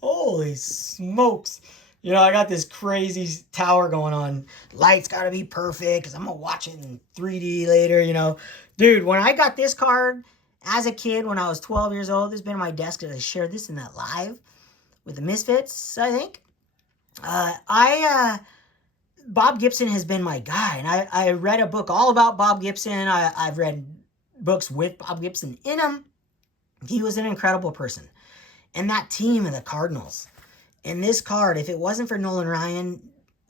Holy holy smokes. You know, I got this crazy tower going on. Lights got to be perfect because I'm going to watch it in 3D later, you know. Dude, when I got this card as a kid when I was 12 years old, this has been on my desk because I shared this in that live with the Misfits, I think. Bob Gibson has been my guy. And I read a book all about Bob Gibson. I've read books with Bob Gibson in them. He was an incredible person. And that team of the Cardinals. And this card, if it wasn't for Nolan Ryan,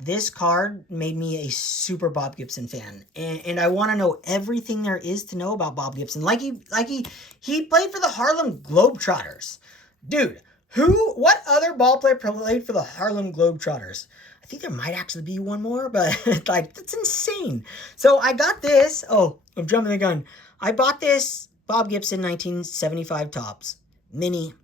this card made me a super Bob Gibson fan. And I want to know everything there is to know about Bob Gibson. He played for the Harlem Globetrotters. Dude, what other ball player played for the Harlem Globetrotters? I think there might actually be one more, but that's insane. So I got this. Oh, I'm jumping the gun. I bought this Bob Gibson 1975 Topps Mini.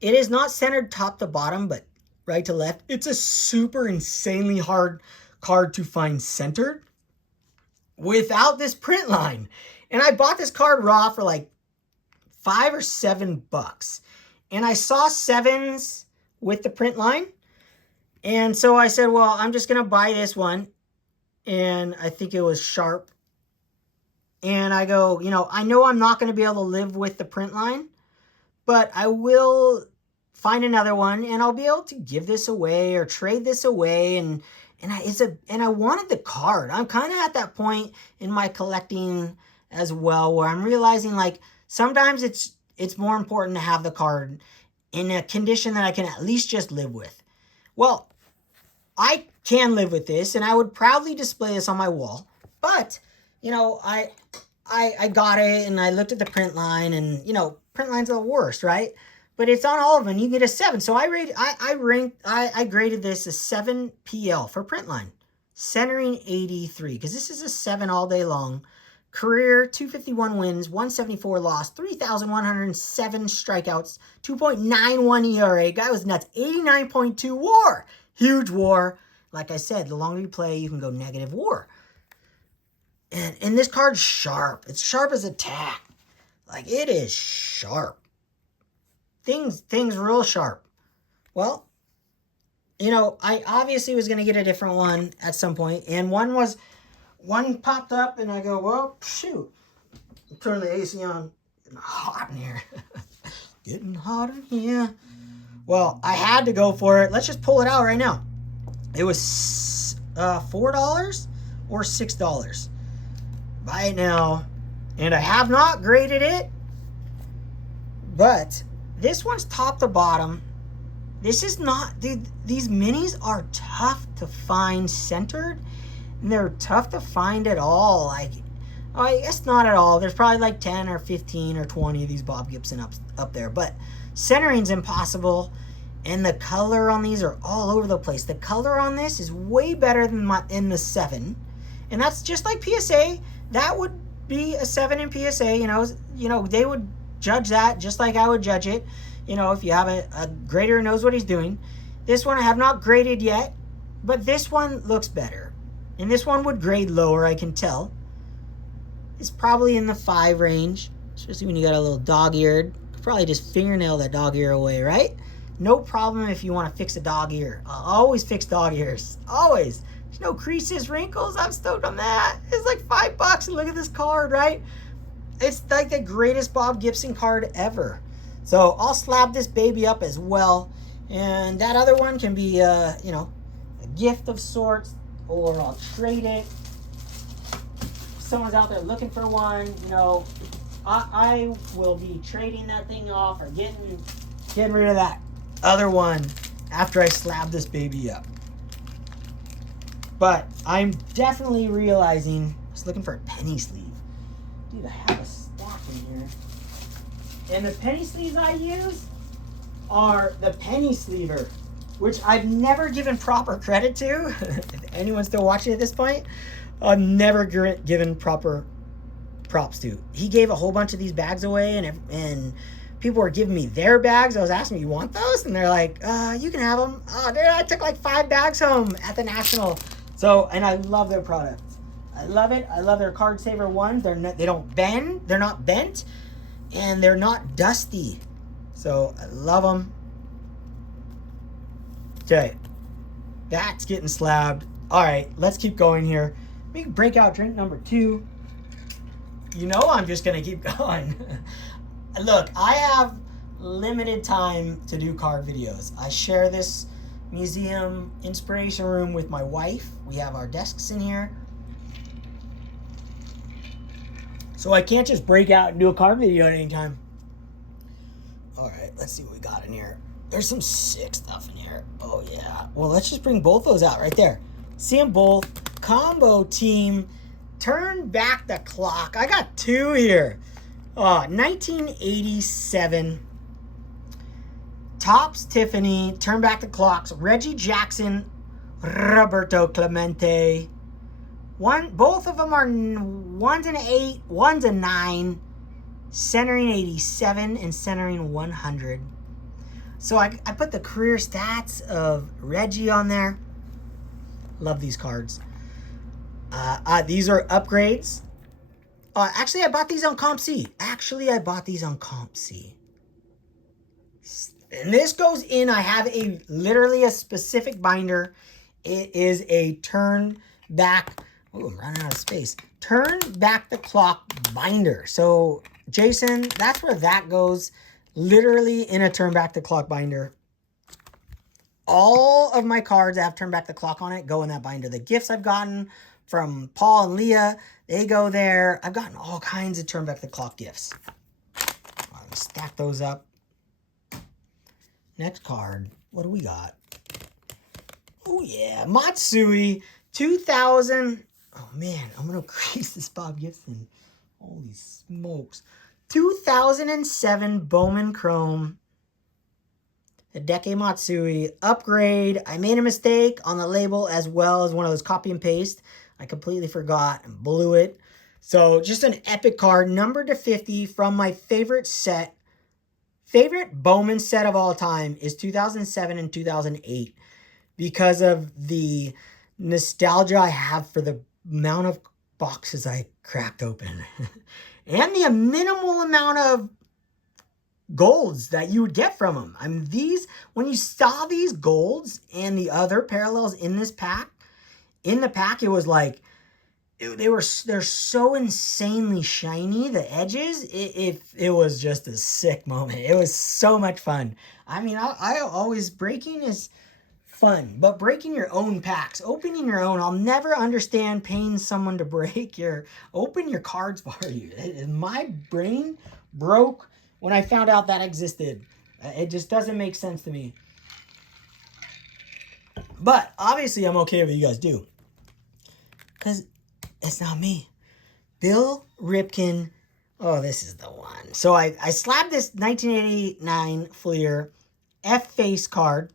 It is not centered top to bottom, but right to left. It's a super insanely hard card to find centered without this print line. And I bought this card raw for like $5 or $7. And I saw 7s with the print line. And so I said, well, I'm just going to buy this one. And I think it was sharp. And I go, you know I'm not going to be able to live with the print line, but I will find another one and I'll be able to give this away or trade this away. And I wanted the card. I'm kind of at that point in my collecting as well, where I'm realizing like sometimes it's more important to have the card in a condition that I can at least just live with. Well, I can live with this and I would proudly display this on my wall, but I got it and I looked at the print line and, print lines are the worst, right? But it's on all of them. You get a 7. So I graded this a 7 PL for print line. Centering 83, because this is a 7 all day long. Career 251 wins, 174 loss, 3,107 strikeouts, 2.91 ERA. Guy was nuts. 89.2 WAR. Huge WAR. Like I said, the longer you play, you can go negative WAR. And this card's sharp. It's sharp as a tack. Like, it is sharp. Things real sharp. Well, I obviously was going to get a different one at some point. And one popped up and I go, well, shoot. Turn the AC on. Getting hot in here. Getting hot in here. Well, I had to go for it. Let's just pull it out right now. It was $4 or $6. Buy it now. And I have not graded it. But this one's top to bottom. This is not, dude, these minis are tough to find centered. And they're tough to find at all. I guess not at all. There's probably like 10 or 15 or 20 of these Bob Gibson up there. But centering's impossible. And the color on these are all over the place. The color on this is way better than in the 7. And that's just like PSA. That would be a 7 in PSA. They would judge that just like I would judge it. If you have a grader who knows what he's doing. This one I have not graded yet. But this one looks better. And this one would grade lower, I can tell. It's probably in the 5 range. Especially when you got a little dog-eared. Could probably just fingernail that dog ear away, right? No problem if you want to fix a dog ear. I'll always fix dog ears. Always. There's no creases, wrinkles. I'm stoked on that. It's like $5 and look at this card, right? It's like the greatest Bob Gibson card ever. So I'll slab this baby up as well. And that other one can be, a gift of sorts. Or I'll trade it. If someone's out there looking for one, I will be trading that thing off or getting rid of that other one after I slab this baby up. But I'm definitely realizing I was looking for a penny sleeve. Dude, I have a stack in here. And the penny sleeves I use are the penny sleever, which I've never given proper credit to. If anyone's still watching at this point, I've never given proper props to. He gave a whole bunch of these bags away, and people were giving me their bags. I was asking, you want those? And they're like, you can have them. Oh, dude, I took like 5 bags home at the National. So, and I love their product. I love it. I love their Card Saver ones. They don't bend. They're not bent. And they're not dusty. So, I love them. Okay. That's getting slabbed. All right, let's keep going here. We can break out drink number 2. You know I'm just going to keep going. Look, I have limited time to do card videos. I share this museum inspiration room with my wife. We have our desks in here. So I can't just break out and do a card video at any time. All right, let's see what we got in here. There's some sick stuff in here. Oh, yeah. Well, let's just bring both those out right there. See them both. Combo team. Turn back the clock. I got 2 here. 1987. Topps Tiffany. Turn back the clocks. Reggie Jackson. Roberto Clemente. Both of them are 1's an 8, 1's a 9. Centering 87 and centering 100. So I put the career stats of Reggie on there. Love these cards. These are upgrades. Actually, I bought these on Comp C. And this goes in, I have literally a specific binder. It is a turn back. Oh, I'm running out of space. Turn back the clock binder. So, Jason, that's where that goes. Literally in a turn back the clock binder. All of my cards that have turn back the clock on it go in that binder. The gifts I've gotten from Paul and Leah, they go there. I've gotten all kinds of turn back the clock gifts. All right, stack those up. Next card. What do we got? Oh, yeah. Matsui, 2000. Oh, man. I'm going to crease this Bob Gibson. Holy smokes. 2007 Bowman Chrome. Hideki Matsui. Upgrade. I made a mistake on the label as well as one of those copy and paste. I completely forgot and blew it. So, just an epic card. Numbered to 50 from my favorite set. Favorite Bowman set of all time is 2007 and 2008 because of the nostalgia I have for the amount of boxes I cracked open and the minimal amount of golds that you would get from them. I mean, when you saw these golds and the other parallels in this pack, it was like, they're so insanely shiny, the edges. It was just a sick moment. It was so much fun. I mean, I always, breaking is fun, but breaking your own packs, opening your own, I'll never understand paying someone to open your cards for you. My brain broke when I found out that existed. It just doesn't make sense to me. But obviously I'm okay if you guys do, because it's not me. Bill Ripken. Oh, this is the one. So I slabbed this 1989 Fleer F-Face card.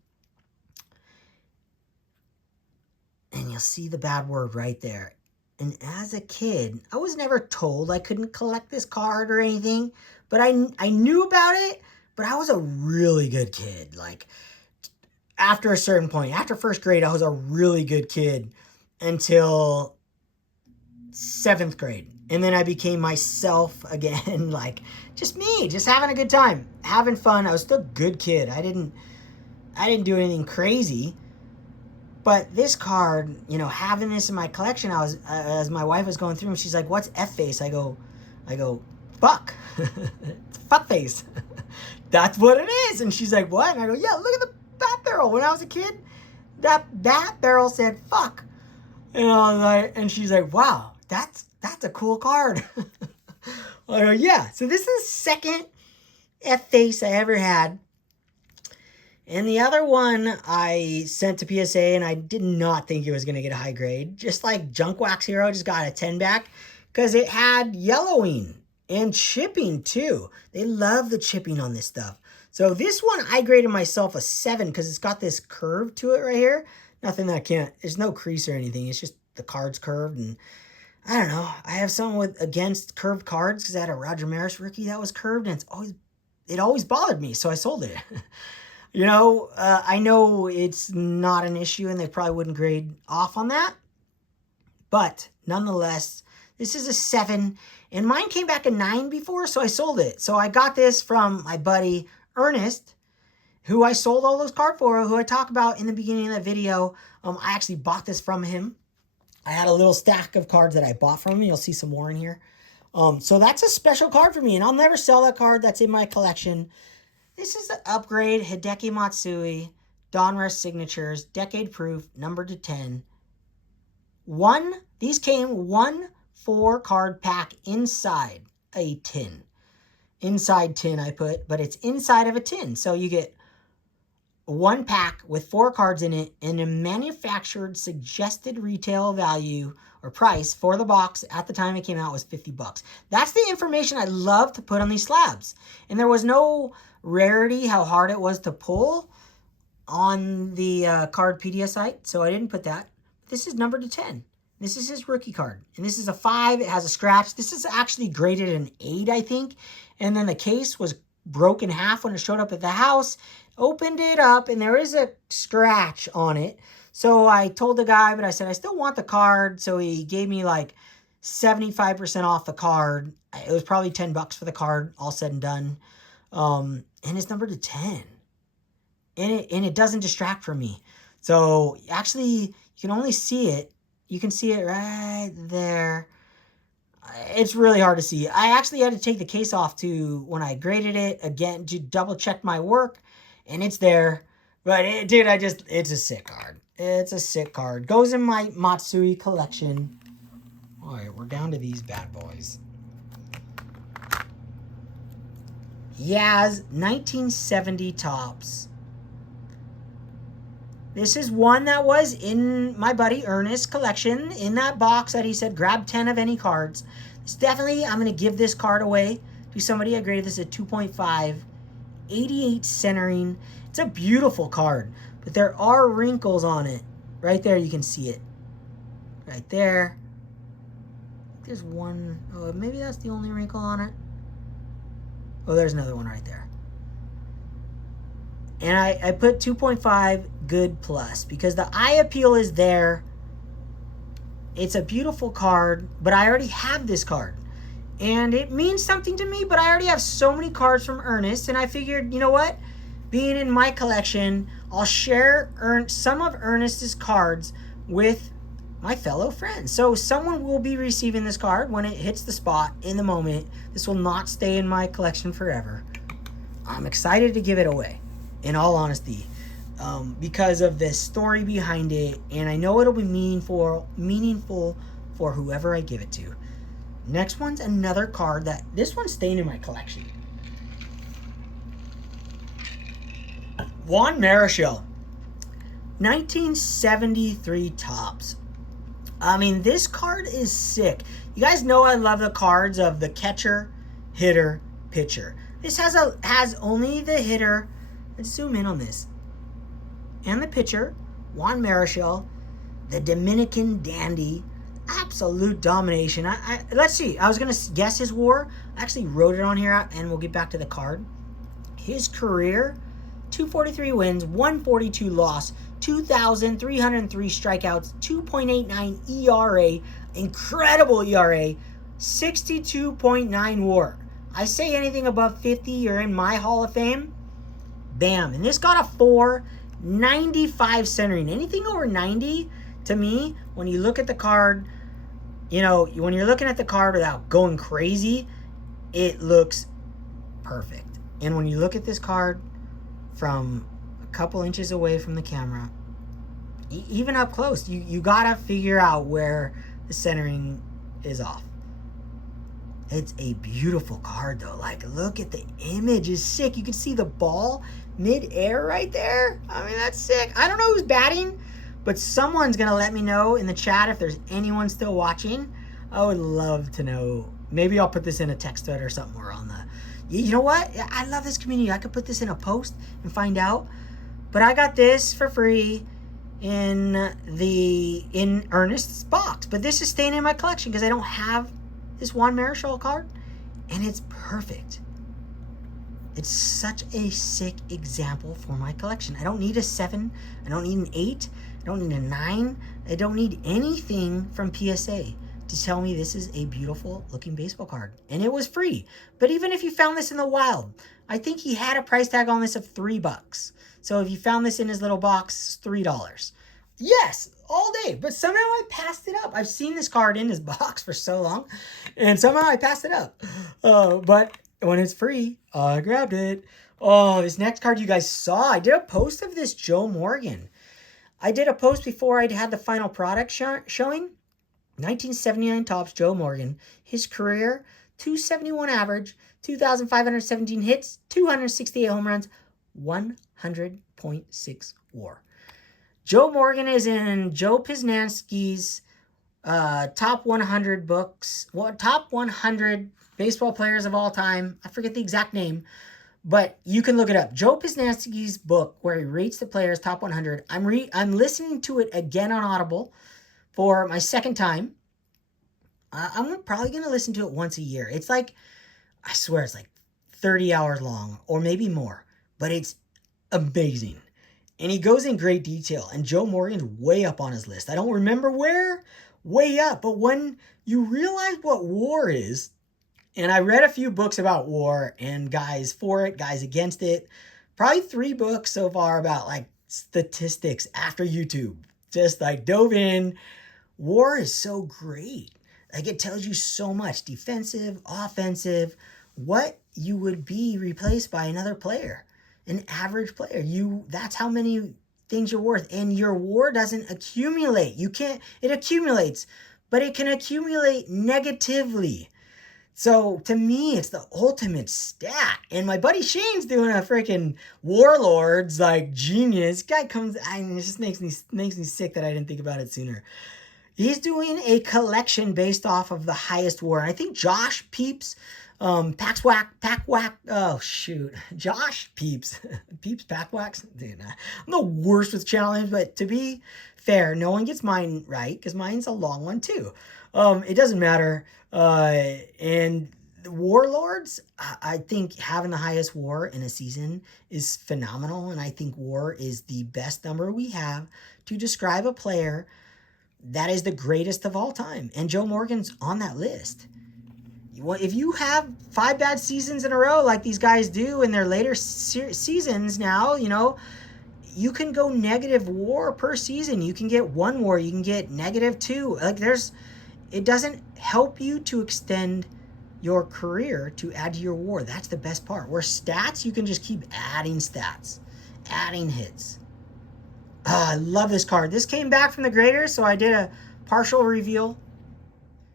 And you'll see the bad word right there. And as a kid, I was never told I couldn't collect this card or anything. But I knew about it, but I was a really good kid. Like, after a certain point, after first grade, I was a really good kid until 7th grade. And then I became myself again, like just me, just having a good time, having fun. I was still a good kid. I didn't do anything crazy. But this card, you know, having this in my collection, I was, as my wife was going through, and she's like, "What's F-Face?" I go, "Fuck." It's fuck face. That's what it is. And she's like, "What?" And I go, "Yeah, look at the bat barrel. When I was a kid, that bat barrel said fuck." And I was like, and she's like, "Wow, that's a cool card." I go, "Yeah." So this is the second F-Face I ever had. And the other one I sent to PSA, and I did not think it was going to get a high grade. Just like Junk Wax Hero, just got a 10 back because it had yellowing and chipping too. They love the chipping on this stuff. So this one, I graded myself a 7 because it's got this curve to it right here. Nothing that I can't, there's no crease or anything. It's just the card's curved. And I don't know. I have something against curved cards because I had a Roger Maris rookie that was curved, and it always bothered me. So I sold it. You know, I know it's not an issue and they probably wouldn't grade off on that. But nonetheless, this is a 7. And mine came back a 9 before, so I sold it. So I got this from my buddy Ernest, who I sold all those cards for, who I talk about in the beginning of the video. I actually bought this from him. I had a little stack of cards that I bought from him. You'll see some more in here. So that's a special card for me, and I'll never sell that card. That's in my collection. This is the upgrade Hideki Matsui, Donruss signatures, decade proof, numbered to 10. These came 1 4-card pack inside a tin. Inside tin I put, but it's inside of a tin. So you get 1 pack with 4 cards in it, and a manufactured suggested retail value or price for the box at the time it came out was $50. That's the information I love to put on these slabs. And there was no rarity how hard it was to pull on the Cardpedia site, so I didn't put that. This is numbered to 10. This is his rookie card. And this is a 5. It has a scratch. This is actually graded an 8, I think. And then the case was broke in half when it showed up at the house. Opened it up, and there is a scratch on it. So I told the guy, but I said, I still want the card. So he gave me like 75% off the card. It was probably $10 for the card, all said and done. And it's numbered to 10. And it doesn't distract from me. So actually, you can only see it. You can see it right there. It's really hard to see. I actually had to take the case off to when I graded it again to double check my work, and it's there. But it's a sick card. It's a sick card. Goes in my Matsui collection. All right, we're down to these bad boys. Yaz 1970 Topps. This is one that was in my buddy Ernest's collection, in that box that he said, grab 10 of any cards. It's definitely, I'm going to give this card away to somebody. I graded this at 2.5. 88 centering. It's a beautiful card, but there are wrinkles on it. Right there, you can see it. Right there. There's one. Oh, maybe that's the only wrinkle on it. Oh, there's another one right there. And I put 2.5 good plus because the eye appeal is there. It's a beautiful card, but I already have this card. And it means something to me, but I already have so many cards from Ernest, and I figured, you know what? Being in my collection, I'll share some of Ernest's cards with my fellow friends. So someone will be receiving this card when it hits the spot in the moment. This will not stay in my collection forever. I'm excited to give it away, in all honesty, because of the story behind it, and I know it'll be meaningful for whoever I give it to. Next one's another card that this one's staying in my collection. Ramon Martinez, 1973 Topps. I mean, this card is sick. You guys know I love the cards of the catcher, hitter, pitcher. This has only the hitter. Let's zoom in on this. And the pitcher, Ramon Martinez, the Dominican dandy, absolute domination. Let's see. I was going to guess his WAR. I actually wrote it on here, and we'll get back to the card. His career, 243 wins, 142 loss, 2,303 strikeouts, 2.89 ERA, incredible ERA, 62.9 WAR. I say anything above 50, you're in my Hall of Fame. Bam. And this got a 495 centering. Anything over 90, to me, when you look at the card, you know, when you're looking at the card without going crazy, it looks perfect. And when you look at this card from a couple inches away from the camera, even up close, you gotta figure out where the centering is off. It's a beautiful card though. Like, look at the image, is sick. You can see the ball mid-air right there. I mean, that's sick. I don't know who's batting, but someone's gonna let me know in the chat if there's anyone still watching. I would love to know. Maybe I'll put this in a text thread or something, or on the, you know what? I love this community. I could put this in a post and find out. But I got this for free in Ernest's box. But this is staying in my collection because I don't have this Ramon Martinez card, and it's perfect. It's such a sick example for my collection. I don't need a 7. I don't need an 8. I don't need a 9. I don't need anything from PSA. to tell me this is a beautiful looking baseball card. And it was free. But even if you found this in the wild, I think he had a price tag on this of $3. So if you found this in his little box, it's $3. Yes, all day. But somehow I passed it up. I've seen this card in his box for so long, and somehow I passed it up. But when it's free, I grabbed it. Oh, this next card you guys saw. I did a post of this Joe Morgan. I did a post before I had the final product showing. 1979 Topps Joe Morgan. His career, 271 average, 2,517 hits, 268 home runs, 100.6 WAR. Joe Morgan is in Joe Pisnanski's top 100 books. Well, top 100 baseball players of all time. I forget the exact name, but you can look it up. Joe Pisnanski's book, where he rates the players top 100. I'm listening to it again on Audible for my second time. I'm probably going to listen to it once a year. It's like, I swear it's like 30 hours long or maybe more, but it's amazing. And he goes in great detail, and Joe Morgan's way up on his list. I don't remember where, way up, but when you realize what WAR is, and I read a few books about WAR and guys for it, guys against it, probably 3 books so far about like statistics after YouTube. Just like dove in. WAR is so great. Like it tells you so much, defensive, offensive, what you would be replaced by another player, an average player. That's how many things you're worth. And your WAR doesn't accumulate. It accumulates, but it can accumulate negatively. So to me, it's the ultimate stat. And my buddy Shane's doing a freaking Warlords like genius. Guy comes, it just makes me sick that I didn't think about it sooner. He's doing a collection based off of the highest WAR. I think Josh Peeps, Josh Peeps, Peeps Packwax. Dude, I'm the worst with channel names, but to be fair, no one gets mine right because mine's a long one too. It doesn't matter. And the Warlords, I think having the highest WAR in a season is phenomenal, and I think WAR is the best number we have to describe a player that is the greatest of all time. And Joe Morgan's on that list. If you have 5 bad seasons in a row like these guys do in their later seasons now, you can go negative WAR per season. You can get 1 WAR. You can get -2. Like it doesn't help you to extend your career to add to your WAR. That's the best part. Where stats, you can just keep adding stats, adding hits. I love this card. This came back from the graders, so I did a partial reveal.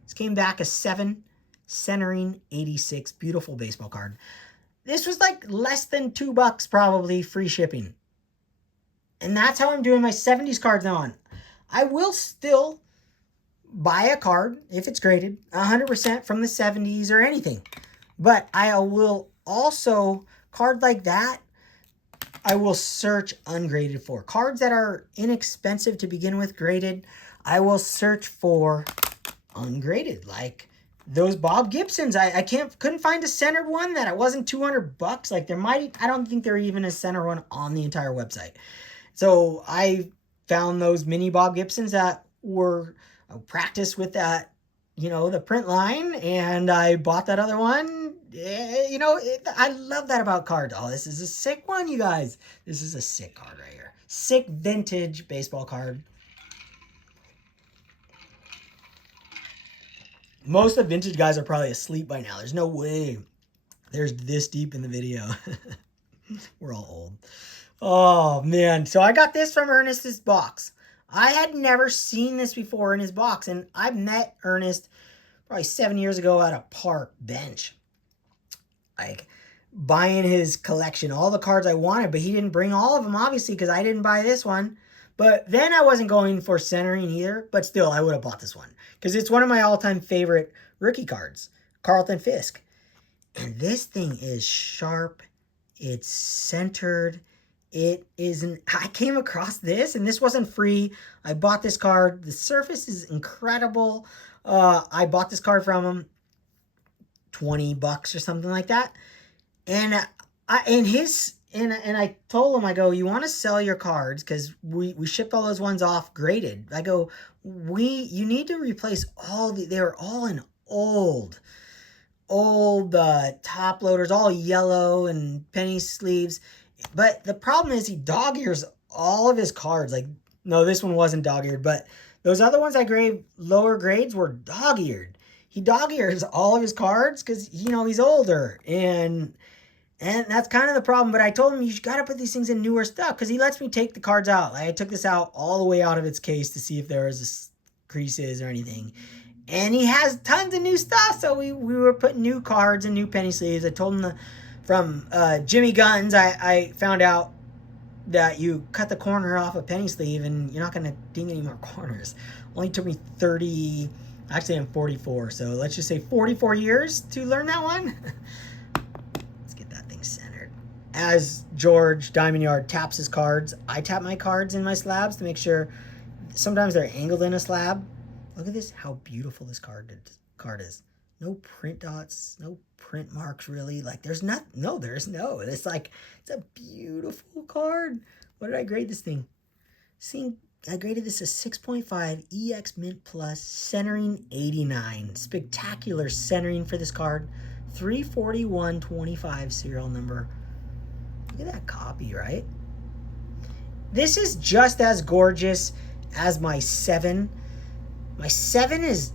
This came back a 7, centering 86. Beautiful baseball card. This was like less than $2 probably, free shipping. And that's how I'm doing my 70s cards now on. I will still buy a card if it's graded 100% from the 70s or anything. But I will also, card like that, I will search ungraded for. Cards that are inexpensive to begin with, graded, I will search for ungraded. Like those Bob Gibsons. I couldn't find a centered one that it wasn't $200. Like I don't think there even a center one on the entire website. So I found those mini Bob Gibsons that were practice with that, the print line, and I bought that other one. I love that about cards. Oh, this is a sick one, you guys. This is a sick card right here. Sick vintage baseball card. Most of the vintage guys are probably asleep by now. There's no way they're this deep in the video. We're all old. Oh, man. So I got this from Ernest's box. I had never seen this before in his box, and I met Ernest probably 7 years ago at a park bench. Like, buying his collection, all the cards I wanted, but he didn't bring all of them, obviously, because I didn't buy this one. But then I wasn't going for centering either, but still, I would have bought this one, because it's one of my all-time favorite rookie cards, Carlton Fisk. And this thing is sharp. It's centered. It isn't. I came across this, and this wasn't free. I bought this card. The surface is incredible. I bought this card from him, $20 or something like that. And his and I told him, I go, you want to sell your cards because we shipped all those ones off graded. I go, you need to replace they were all in old top loaders, all yellow and penny sleeves. But the problem is he dog ears all of his cards. Like, no, this one wasn't dog eared, but those other ones I graded lower grades were dog eared. He dog ears all of his cards because, he's older. And that's kind of the problem. But I told him, you got to put these things in newer stuff because he lets me take the cards out. Like, I took this out all the way out of its case to see if there was creases or anything. And he has tons of new stuff. So we were putting new cards and new penny sleeves. I told him from Jimmy Guns, I found out that you cut the corner off a penny sleeve and you're not going to ding any more corners. Only took me 30, actually I'm 44. So let's just say 44 years to learn that one. Centered. As George Diamond Yard taps his cards, I tap my cards in my slabs to make sure. Sometimes they're angled in a slab. Look at this, how beautiful this card is. No print dots, no print marks really. Like there's not, no, there's no. It's like, it's a beautiful card. What did I grade this thing? I graded this a 6.5 EX Mint Plus, centering 89. Spectacular centering for this card. 34125 serial number. Look at that copy, right? This is just as gorgeous as my 7. My 7 is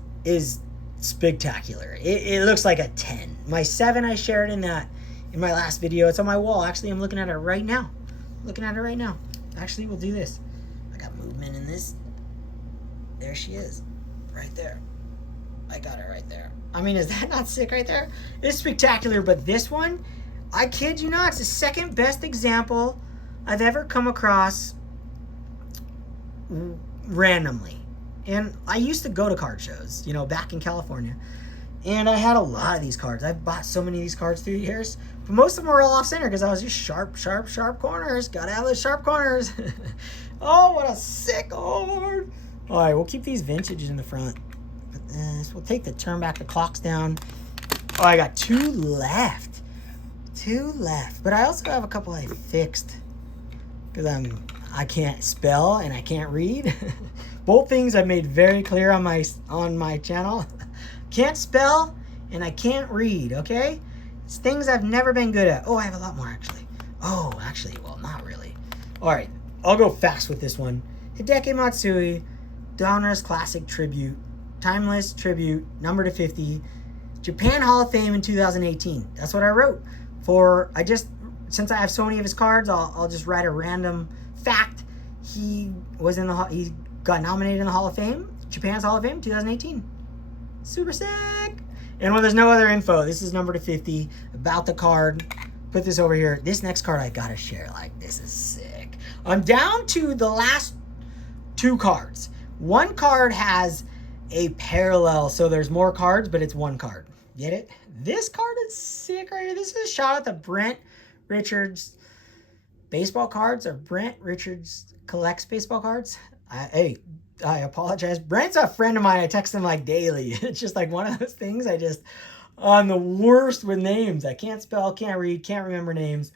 spectacular. It looks like a 10. My 7 I shared in my last video. It's on my wall. Actually, I'm looking at it right now. Actually, we'll do this. I got movement in this. There she is. Right there. I got it right there. I mean, is that not sick right there? It's spectacular, but this one, I kid you not, it's the second best example I've ever come across randomly. And I used to go to card shows, back in California. And I had a lot of these cards. I've bought so many of these cards through the years. But most of them were all off-center because I was just sharp corners. Gotta have those sharp corners. Oh, what a sick card. All right, we'll keep these vintages in the front. So we'll take the turn back the clocks down. Oh, I got 2 left. But I also have a couple I fixed because I can't spell and I can't read. Both things I've made very clear on my channel. Can't spell and I can't read, okay? It's things I've never been good at. Oh, I have a lot more actually. Oh, actually, well, not really. All right, I'll go fast with this one. Hideki Matsui, Donruss Classic Tribute. Timeless Tribute, number to 50. Japan Hall of Fame in 2018. That's what I wrote. Since I have so many of his cards, I'll just write a random fact. He got nominated in the Hall of Fame, Japan's Hall of Fame, 2018. Super sick. And when there's no other info, this is number to 50 about the card. Put this over here. This next card I gotta share. Like, this is sick. I'm down to the last 2 cards. One card has a parallel, so there's more cards, but it's one card. Get it? This card is sick right here. This is a shot at the Brent Richards baseball cards, or Brent Richards collects baseball cards. I apologize. Brent's a friend of mine. I text him like daily. It's just like one of those things. I'm the worst with names. I can't spell, can't read, can't remember names.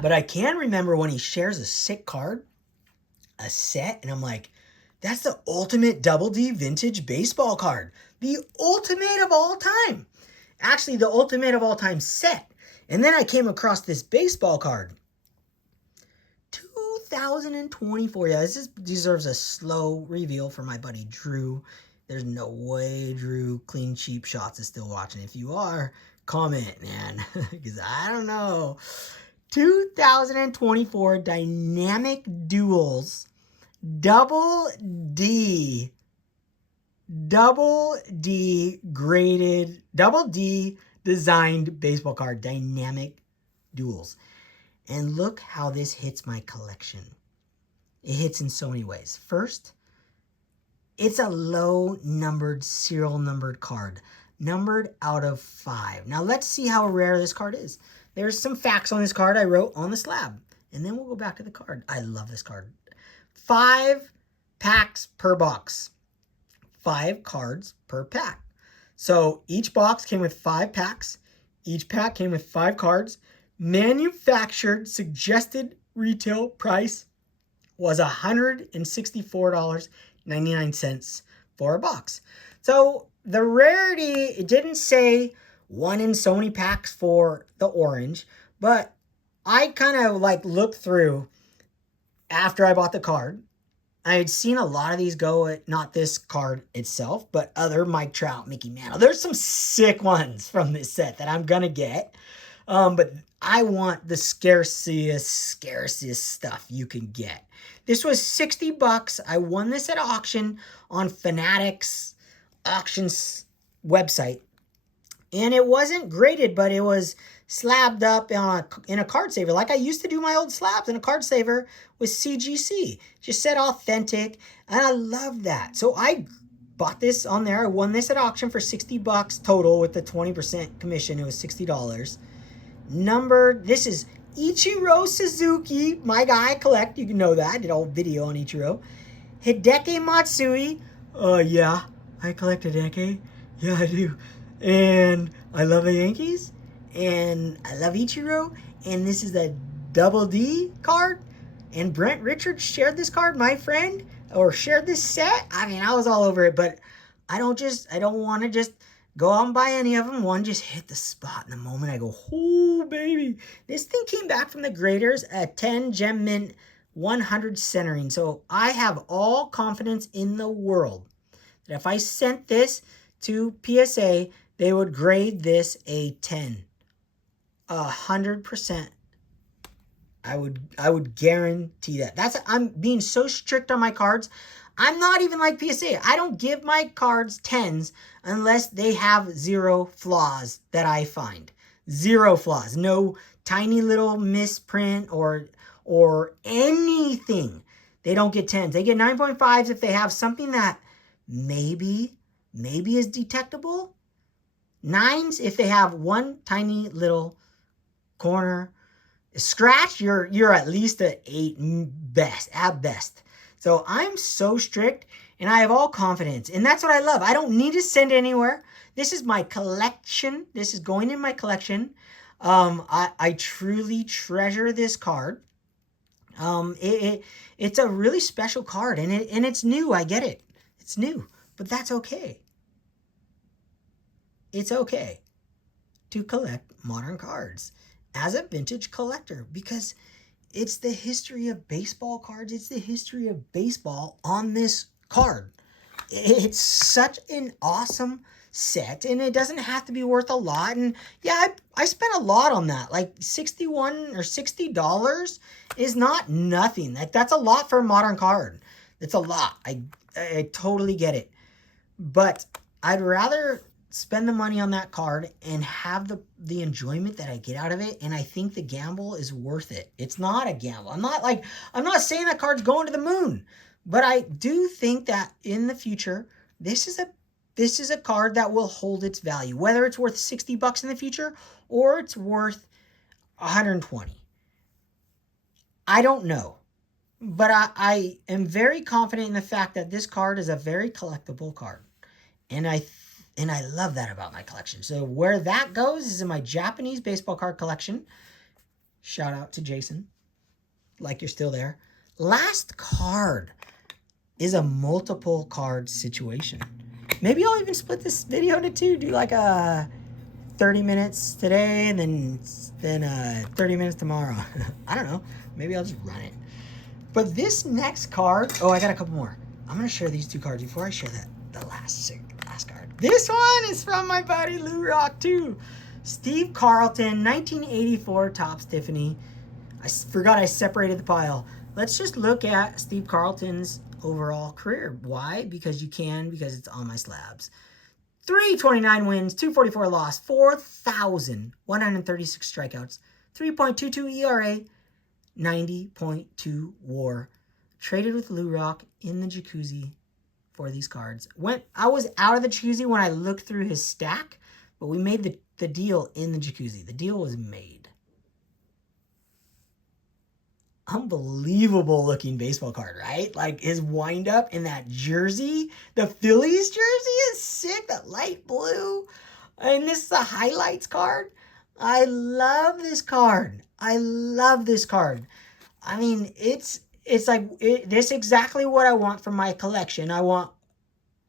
But I can remember when he shares a sick card, a set, and I'm like, that's the ultimate DoubleD vintage baseball card. The ultimate of all time. Actually, the ultimate of all time set. And then I came across this baseball card. 2024. Yeah, this deserves a slow reveal for my buddy Drew. There's no way Drew Clean Cheap Shots is still watching. If you are, comment, man. Because I don't know. 2024 Dynamic Duels. DoubleD graded, DoubleD designed baseball card, Dynamic Duels. And look how this hits my collection. It hits in so many ways. First, it's a low numbered, serial numbered card. Numbered out of 5. Now let's see how rare this card is. There's some facts on this card I wrote on the slab. And then we'll go back to the card. I love this card. 5 packs per box. 5 cards per pack. So each box came with 5 packs. Each pack came with 5 cards. Manufactured suggested retail price was $164.99 for a box. So the rarity, it didn't say 1 in so many packs for the orange, but I kind of like looked through after I bought the card. I had seen a lot of these go at not this card itself, but other Mike Trout, Mickey Mantle. There's some sick ones from this set that I'm gonna get. But I want the scarcest stuff you can get. This was $60. I won this at auction on Fanatics auctions website. And it wasn't graded, but it was slabbed up in a card saver. Like I used to do my old slabs in a card saver with CGC. Just said authentic. And I love that. So I bought this on there. I won this at auction for $60 total with the 20% commission. It was $60. Numbered, this is Ichiro Suzuki. My guy I collect. You can know that. I did a whole video on Ichiro. Hideki Matsui. Yeah. I collect Hideki. Yeah, I do. And I love the Yankees. And I love Ichiro. And this is the DoubleD card. And Brent Richards shared this card, my friend, or shared this set. I mean, I was all over it, but I don't want to just go out and buy any of them. One just hit the spot in the moment. I go, oh, baby. This thing came back from the graders at 10 gem mint 100 centering. So I have all confidence in the world that if I sent this to PSA, they would grade this a 10. 100%. I would guarantee that. I'm being so strict on my cards. I'm not even like PSA. I don't give my cards 10s unless they have 0 flaws that I find. 0 flaws. No tiny little misprint or anything. They don't get 10s. They get 9.5s if they have something that maybe is detectable. 9s if they have one tiny little corner scratch. You're at least an 8 at best. So I'm so strict and I have all confidence. And that's what I love. I don't need to send it anywhere. This is my collection. This is going in my collection. I truly treasure this card. It's a really special card and it's new. I get it. It's new, but that's okay. It's okay to collect modern cards as a vintage collector because it's the history of baseball cards. It's the history of baseball on this card. It's such an awesome set, and it doesn't have to be worth a lot. And yeah, I spent a lot on that. Like $61 or $60 is not nothing. Like that's a lot for a modern card. It's a lot. I totally get it. But I'd rather spend the money on that card and have the enjoyment that I get out of it. And I think the gamble is worth it. It's not a gamble. I'm not saying that card's going to the moon, but I do think that in the future, this is a card that will hold its value, whether it's worth $60 in the future or it's worth 120. I don't know, but I am very confident in the fact that this card is a very collectible card. And I love that about my collection. So where that goes is in my Japanese baseball card collection. Shout out to Jason. Like you're still there. Last card is a multiple card situation. Maybe I'll even split this video into 2. Do like a 30 minutes today and then 30 minutes tomorrow. I don't know. Maybe I'll just run it. But this next card... Oh, I got a couple more. I'm going to share these 2 cards before I share the last card. This one is from my buddy Lou Rock too. Steve Carlton, 1984 Topps Tiffany. I forgot I separated the pile. Let's just look at Steve Carlton's overall career. Why? Because it's on my slabs. 329 wins, 244 loss, 4,136 strikeouts, 3.22 ERA, 90.2 WAR. Traded with Lou Rock in the jacuzzi for these cards. I was out of the jacuzzi when I looked through his stack, but we made the deal in the jacuzzi. The deal was made. Unbelievable looking baseball card, right? Like his wind up in that jersey, the Phillies jersey is sick, that light blue. And this is a highlights card. I love this card. I love this card. I mean, it's like, this exactly what I want from my collection. I want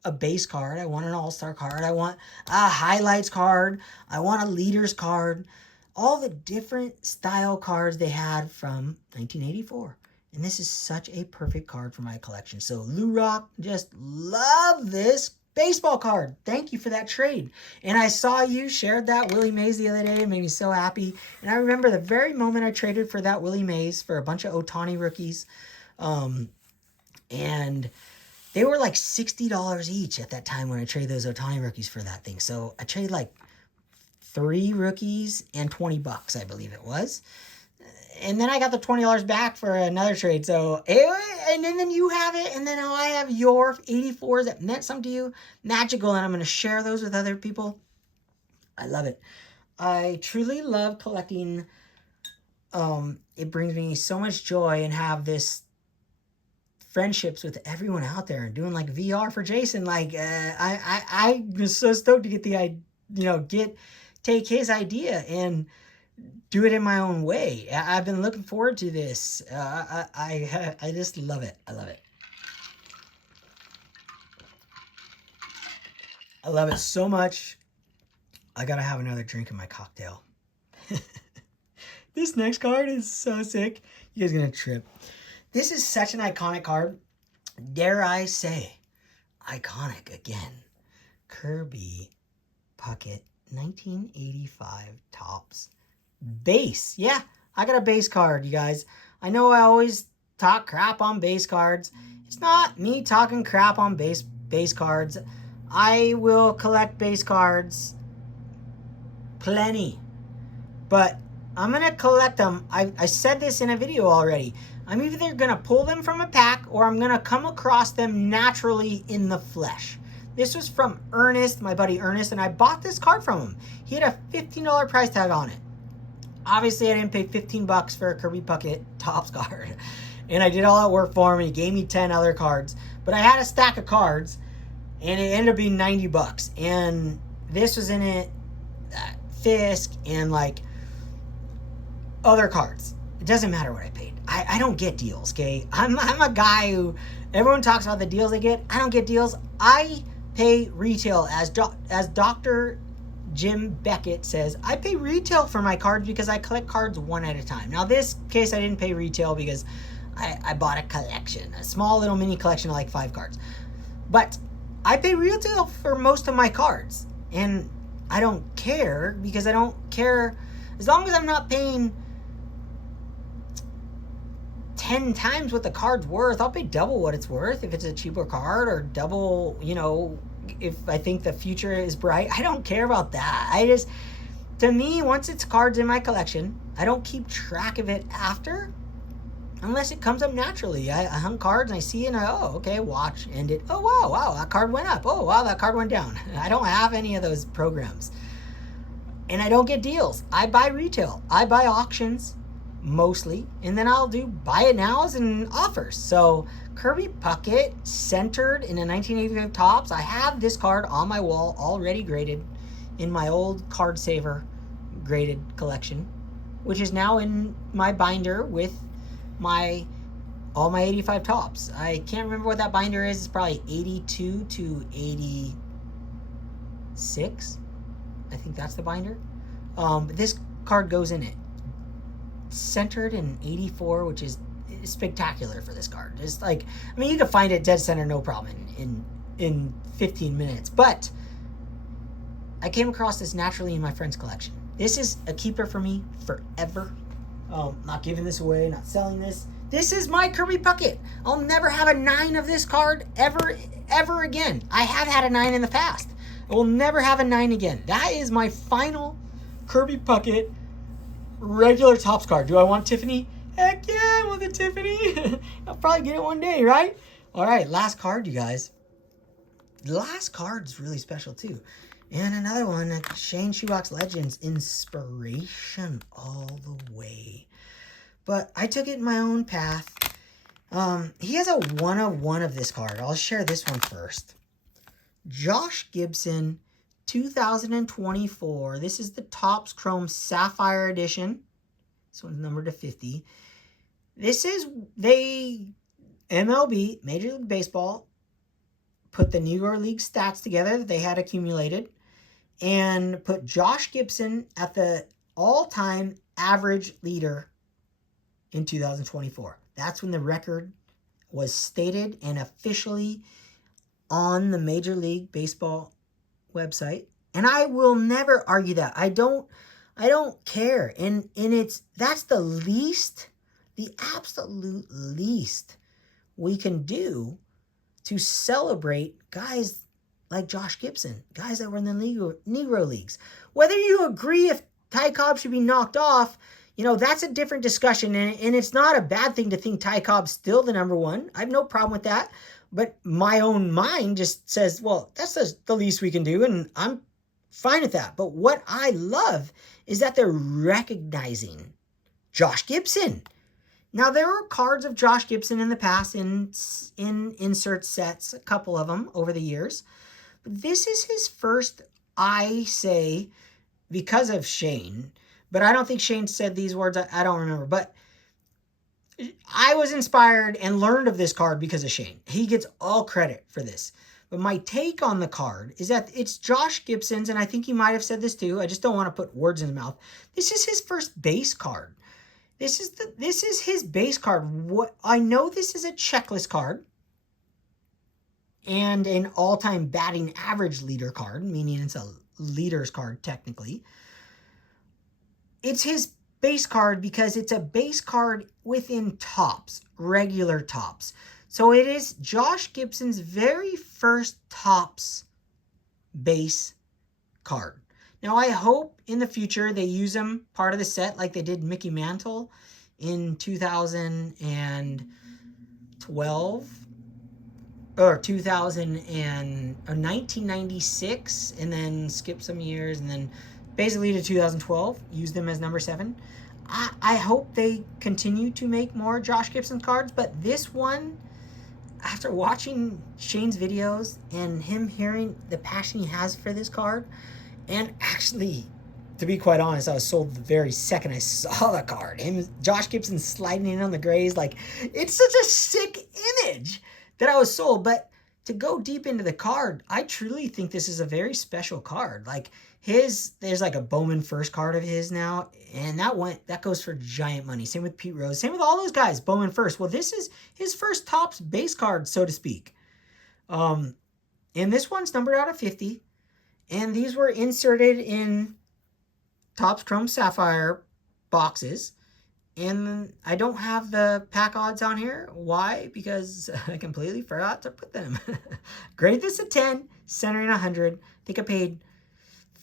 a base card. I want an all-star card. I want a highlights card. I want a leaders card. All the different style cards they had from 1984. And this is such a perfect card for my collection. So Lou Rock, just love this baseball card. Thank you for that trade. And I saw you shared that Willie Mays the other day. It made me so happy. And I remember the very moment I traded for that Willie Mays for a bunch of Ohtani rookies. And they were like $60 each at that time when I traded those Ohtani rookies for that thing. So I traded like 3 rookies and $20, I believe it was. And then I got the $20 back for another trade. So, and then you have it, and then I have your 84s that meant something to you. Magical, and I'm going to share those with other people. I love it. I truly love collecting. It brings me so much joy and have this friendships with everyone out there and doing like VR for Jason. Like, I was so stoked to get the, take his idea and do it in my own way. I've been looking forward to this. I just love it. I love it. I love it so much. I gotta have another drink in my cocktail. This next card is so sick. You guys are gonna trip. This is such an iconic card. Dare I say, iconic again. Kirby Puckett 1985 Topps. Base. Yeah, I got a base card, you guys. I know I always talk crap on base cards. It's not me talking crap on base cards. I will collect base cards plenty. But I'm going to collect them. I said this in a video already. I'm either going to pull them from a pack or I'm going to come across them naturally in the flesh. This was from Ernest, my buddy Ernest, and I bought this card from him. He had a $15 price tag on it. Obviously, I didn't pay $15 for a Kirby Puckett Topps card. And I did all that work for him, and he gave me 10 other cards. But I had a stack of cards, and it ended up being $90. And this was in it, Fisk, and like other cards. It doesn't matter what I paid. I don't get deals, okay? I'm a guy who, everyone talks about the deals they get. I don't get deals. I pay retail, as Dr. Jim Beckett says. I pay retail for my cards because I collect cards one at a time. Now, this case, I didn't pay retail because I bought a collection, a small little mini collection of like 5 cards. But I pay retail for most of my cards. And I don't care because I don't care. As long as I'm not paying 10 times what the card's worth, I'll pay double what it's worth if it's a cheaper card, or double, if I think the future is bright. I don't care about that. To me, once it's cards in my collection, I don't keep track of it after, unless it comes up naturally. I hung cards and I see it and okay, watch, end it. Oh, wow, that card went up. Oh, wow, that card went down. I don't have any of those programs. And I don't get deals. I buy retail. I buy auctions, mostly, and then I'll do buy it nows and offers. So Kirby Puckett, centered in a 1985 Topps. I have this card on my wall already graded in my old card saver graded collection, which is now in my binder with all my 85 Topps. I can't remember what that binder is. It's probably 82 to 86. I think that's the binder. But this card goes in it. Centered in 84, which is spectacular for this card. Just like, you can find it dead center no problem in 15 minutes. But I came across this naturally in my friend's collection. This is a keeper for me forever. Not giving this away, not selling this. This is my Kirby Puckett. I'll never have a 9 of this card ever again. I have had a 9 in the past. I will never have a 9 again. That is my final Kirby Puckett regular Topps card. Do I want Tiffany? Heck yeah, I want the Tiffany. I'll probably get it one day, right? All right, last card, you guys. The last card is really special, too. And another one, Shane Shoebox Legends, inspiration all the way. But I took it in my own path. He has a 1/1 of this card. I'll share this one first. Josh Gibson, 2024. This is the Topps Chrome Sapphire Edition. This one's numbered to 50. This is, MLB, Major League Baseball, put the Negro League stats together that they had accumulated and put Josh Gibson at the all-time average leader in 2024. That's when the record was stated and officially on the Major League Baseball website. And I will never argue that. I don't care. And that's the absolute least we can do to celebrate guys like Josh Gibson, guys that were in the Negro Leagues. Whether you agree if Ty Cobb should be knocked off, that's a different discussion. And it's not a bad thing to think Ty Cobb's still the number one. I have no problem with that. But my own mind just says, well, that's the least we can do. And I'm fine with that. But what I love is that they're recognizing Josh Gibson. Now, there were cards of Josh Gibson in the past in insert sets, a couple of them over the years. But this is his first, I say, because of Shane. But I don't think Shane said these words. I don't remember. But I was inspired and learned of this card because of Shane. He gets all credit for this. But my take on the card is that it's Josh Gibson's, and I think he might have said this too. I just don't want to put words in his mouth. This is his first base card. This is his base card. I know this is a checklist card and an all-time batting average leader card, meaning it's a leader's card technically. It's his base card because it's a base card within Topps, regular Topps. So it is Josh Gibson's very first Topps base card. Now, I hope in the future they use him part of the set like they did Mickey Mantle in 2012 or 1996, and then skip some years, and then basically to 2012, use them as number 7. I hope they continue to make more Josh Gibson cards, but this one, after watching Shane's videos and him hearing the passion he has for this card, and actually, to be quite honest, I was sold the very second I saw the card. Josh Gibson sliding in on the grays, like, it's such a sick image that I was sold. But to go deep into the card, I truly think this is a very special card. Like, there's like a Bowman first card of his now, and that goes for giant money. Same with Pete Rose, same with all those guys, Bowman first. Well, this is his first Topps base card, so to speak. And this one's numbered out of 50. And these were inserted in Topps Chrome Sapphire boxes. And I don't have the pack odds on here. Why? Because I completely forgot to put them. Grade this a 10, centering 100. I think I paid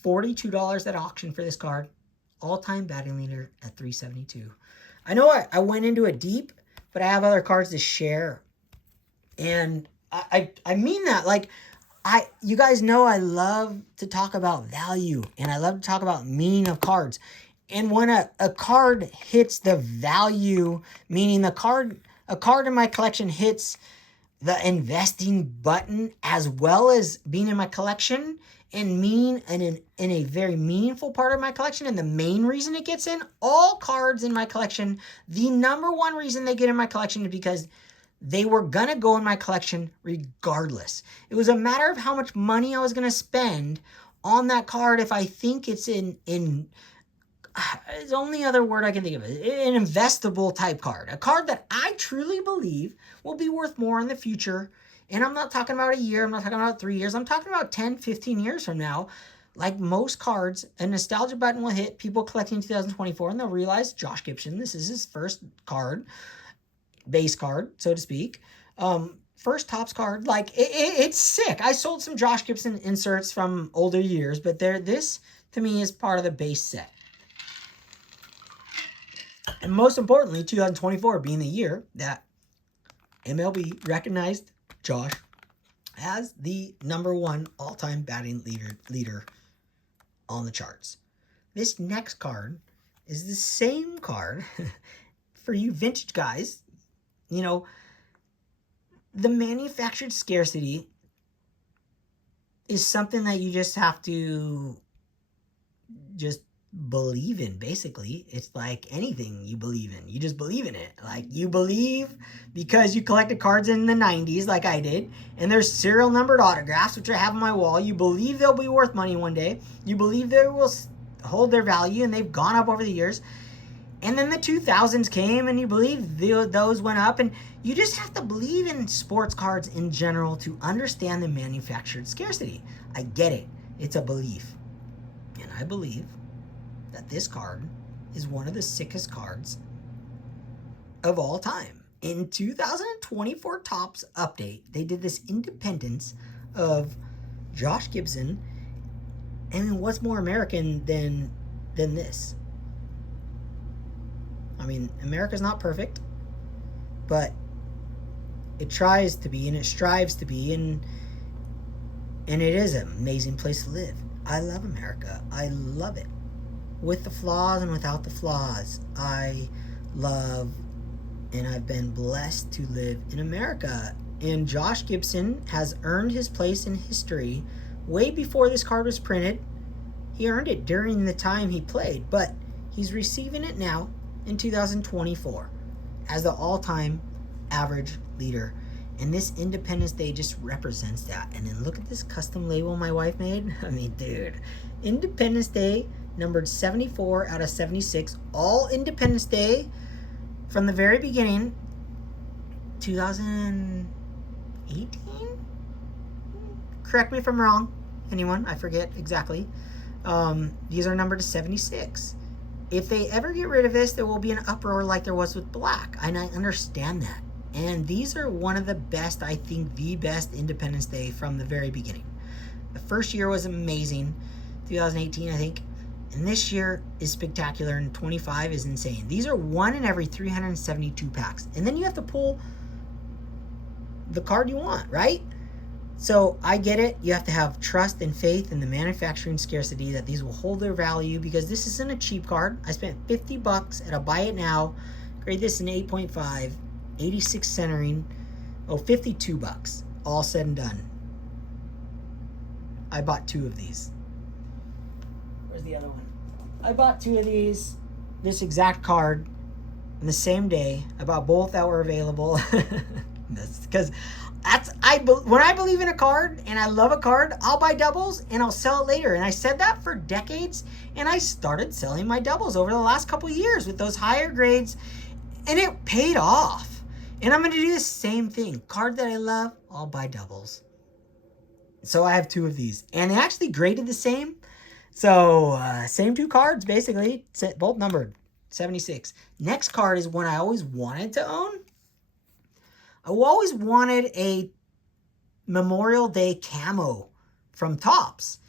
$42 at auction for this card. All-time batting leader at 372. I know I went into it deep, but I have other cards to share. And I mean that. Like, you guys know I love to talk about value, and I love to talk about meaning of cards. And when a card hits the value, meaning a card in my collection hits the investing button as well as being in my collection and mean in a very meaningful part of my collection, and the main reason it gets in, all cards in my collection, the number one reason they get in my collection is because they were going to go in my collection regardless. It was a matter of how much money I was going to spend on that card if I think it's it's the only other word I can think of, an investable type card. A card that I truly believe will be worth more in the future. And I'm not talking about a year, I'm not talking about 3 years, I'm talking about 10, 15 years from now. Like most cards, a nostalgia button will hit, people collecting 2024, and they'll realize Josh Gibson, this is his first card. Base card, so to speak. First Topps card. Like, it's sick. I sold some Josh Gibson inserts from older years, but this, to me, is part of the base set. And most importantly, 2024 being the year that MLB recognized Josh as the number 1 all-time batting leader on the charts. This next card is the same card for you vintage guys. You know, the manufactured scarcity is something that you just have to just believe in. Basically, it's like anything you believe in, you just believe in it. Like, you believe because you collected cards in the 90s like I did, and there's serial numbered autographs which I have on my wall. You believe they'll be worth money one day, you believe they will hold their value, and they've gone up over the years. And then the 2000s came, and you believe those went up. And you just have to believe in sports cards in general to understand the manufactured scarcity. I get it. It's a belief. And I believe that this card is one of the sickest cards of all time. In 2024 Topps update, they did this independence of Josh Gibson. And what's more American than this? I mean, America's not perfect, but it tries to be, and it strives to be, and it is an amazing place to live. I love America. I love it. With the flaws and without the flaws. I love, and I've been blessed to live in America. And Josh Gibson has earned his place in history way before this card was printed. He earned it during the time he played, but he's receiving it now in 2024 as the all-time average leader. And this Independence Day just represents that. And then look at this custom label my wife made. I mean, dude, Independence Day numbered 74 out of 76, all Independence Day from the very beginning. 2018? Correct me if I'm wrong, anyone, I forget exactly. These are numbered to 76. If they ever get rid of this, there will be an uproar like there was with black. And I understand that. And these are one of the best, I think the best Independence Day from the very beginning. The first year was amazing, 2018 I think. And this year is spectacular, and 25 is insane. These are 1 in every 372 packs. And then you have to pull the card you want, right? So I get it. You have to have trust and faith in the manufacturing scarcity that these will hold their value, because this isn't a cheap card. I spent $50 at a buy it now. Grade this in 8.5, 86 centering. Oh, $52. All said and done. I bought 2 of these. Where's the other one? I bought 2 of these, this exact card, in the same day. I bought both that were available. Because when I believe in a card and I love a card, I'll buy doubles and I'll sell it later. And I said that for decades, and I started selling my doubles over the last couple of years with those higher grades, and it paid off. And I'm going to do the same thing. Card that I love, I'll buy doubles. So I have 2 of these, and they actually graded the same. So same 2 cards basically, both numbered 76. Next card is one I always wanted to own. I always wanted a Memorial Day camo from Topps.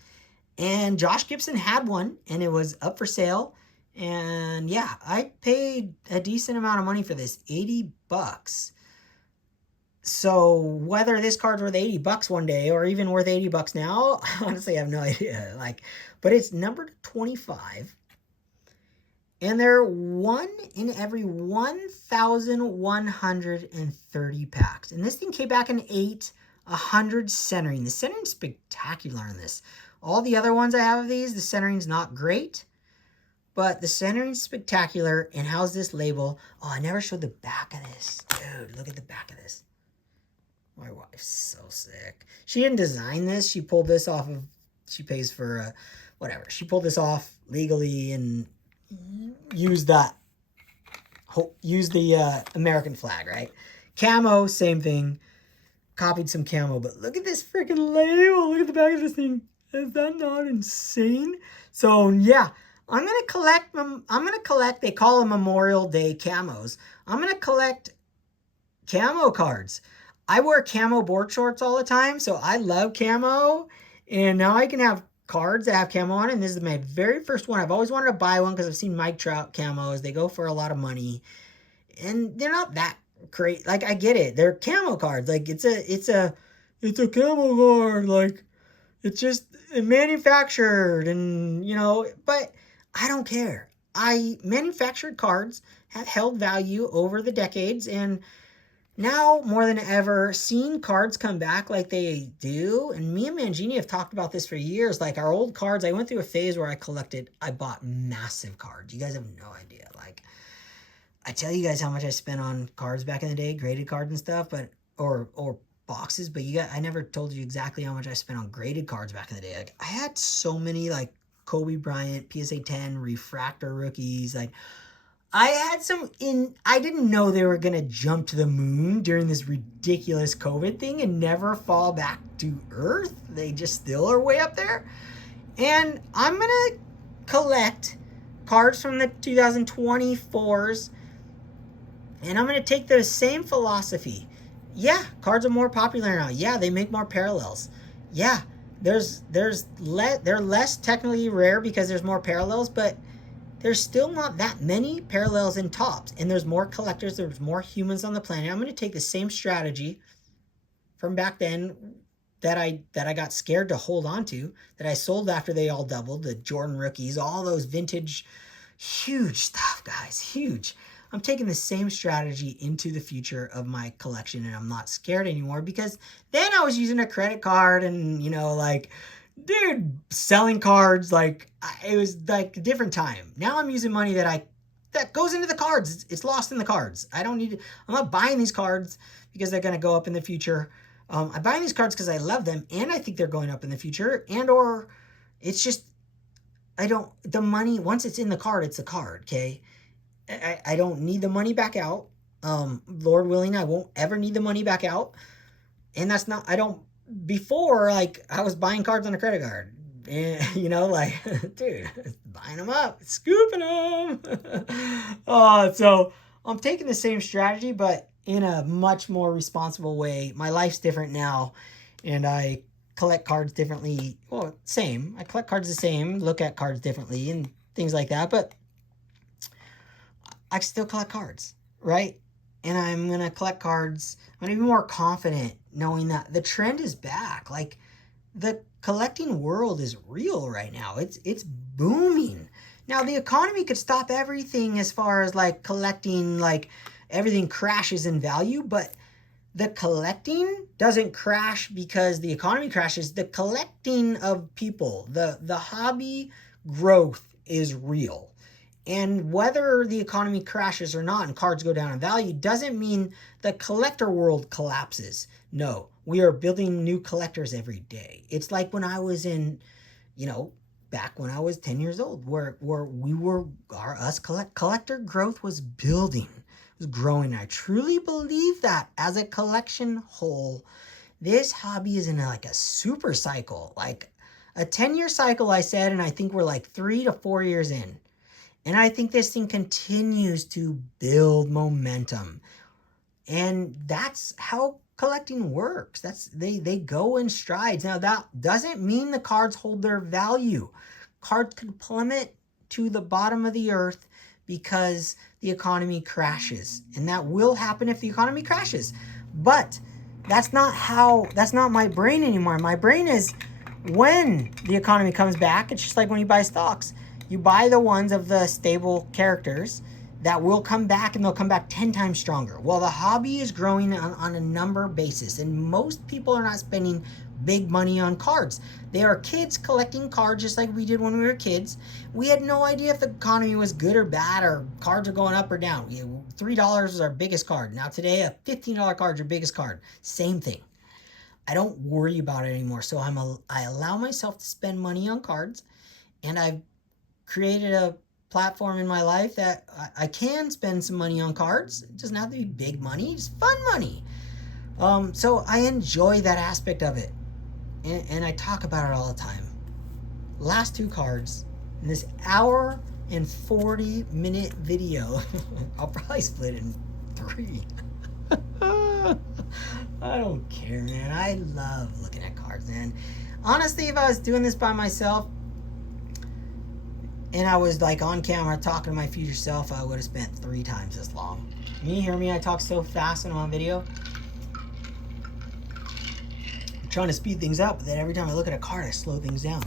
And Josh Gibson had one, and it was up for sale. And yeah, I paid a decent amount of money for this, $80. So whether this card's worth $80 one day or even worth $80 now, honestly, I have no idea. But it's numbered 25. And they're 1 in every 1,130 packs. And this thing came back in 100 centering. The centering's spectacular on this. All the other ones I have of these, the centering's not great. But the centering's spectacular. And how's this label? Oh, I never showed the back of this. Dude, look at the back of this. My wife's so sick. She didn't design this. She pulled this off of, she pays for whatever. She pulled this off legally and used the American flag, right? Camo, same thing. Copied some camo, but look at this freaking label. Look at the back of this thing. Is that not insane? So yeah, I'm gonna collect. They call them Memorial Day camos. I'm gonna collect camo cards. I wear camo board shorts all the time, so I love camo, and now I can have cards that have camo on it. And this is my very first one. I've always wanted to buy one because I've seen Mike Trout camos. They go for a lot of money, and they're not that great. Like, I get it, they're camo cards. Like, it's a camo card. Like, it's just manufactured, and but I don't care. Manufactured cards have held value over the decades, and now more than ever, seeing cards come back like they do, and me and Mangini have talked about this for years. Like our old cards, I went through a phase where I bought massive cards. You guys have no idea. Like, I tell you guys how much I spent on cards back in the day, graded cards and stuff, but or boxes, but I never told you exactly how much I spent on graded cards back in the day. Like, I had so many, like Kobe Bryant, PSA 10, refractor rookies, like. I had I didn't know they were going to jump to the moon during this ridiculous COVID thing and never fall back to Earth. They just still are way up there. And I'm going to collect cards from the 2024s. And I'm going to take the same philosophy. Yeah, cards are more popular now. Yeah, they make more parallels. Yeah, they're less technically rare because there's more parallels, but there's still not that many parallels in tops, and there's more collectors, there's more humans on the planet. I'm going to take the same strategy from back then that I got scared to hold on to, that I sold after they all doubled, the Jordan rookies, all those vintage, huge stuff, guys, huge. I'm taking the same strategy into the future of my collection, and I'm not scared anymore, because then I was using a credit card and, you know, like, dude, selling cards, like, it was like a different time. Now I'm using money that goes into the cards. It's lost in the cards. I'm not buying these cards because they're going to go up in the future. I'm buying these cards because I love them, and I think they're going up in the future, and or it's just, the money, once it's in the card, it's the card, okay? I don't need the money back out. Lord willing, I won't ever need the money back out. And before, like, I was buying cards on a credit card, and, you know, like, dude, buying them up, scooping them. So I'm taking the same strategy, but in a much more responsible way. My life's different now, and I collect cards differently. Well, same. I collect cards the same, look at cards differently, and things like that, but I still collect cards, right? And I'm going to collect cards. I'm going to be more confident knowing that the trend is back. Like, the collecting world is real right now. It's booming. Now, the economy could stop everything as far as, like, collecting, like, everything crashes in value, but the collecting doesn't crash because the economy crashes. The collecting of people, the hobby growth is real. And whether the economy crashes or not and cards go down in value doesn't mean the collector world collapses. No, we are building new collectors every day. It's like when I was in, you know, back when I was 10 years old, where collector growth was building, it was growing. I truly believe that as a collection whole, this hobby is in like a super cycle, like a 10-year cycle, I said, and I think we're like 3 to 4 years in. And I think this thing continues to build momentum. And that's how collecting works. They go in strides. Now, that doesn't mean the cards hold their value. Cards could plummet to the bottom of the earth because the economy crashes. And that will happen if the economy crashes. But that's not my brain anymore. My brain is, when the economy comes back, it's just like when you buy stocks. You buy the ones of the stable characters that will come back, and they'll come back 10 times stronger. Well, the hobby is growing on a number basis, and most people are not spending big money on cards. They are kids collecting cards just like we did when we were kids. We had no idea if the economy was good or bad, or cards are going up or down. $3 was our biggest card. Now today, a $15 card is your biggest card. Same thing. I don't worry about it anymore. So I allow myself to spend money on cards, and I've created a platform in my life that I can spend some money on cards. It doesn't have to be big money, it's fun money. So I enjoy that aspect of it. And I talk about it all the time. Last 2 cards in this hour and 40-minute video. I'll probably split it in 3. I don't care, man. I love looking at cards, man. Honestly, if I was doing this by myself, and I was like on camera talking to my future self, I would have spent 3 times as long. You hear me? I talk so fast when I'm on video. I'm trying to speed things up, but then every time I look at a card, I slow things down.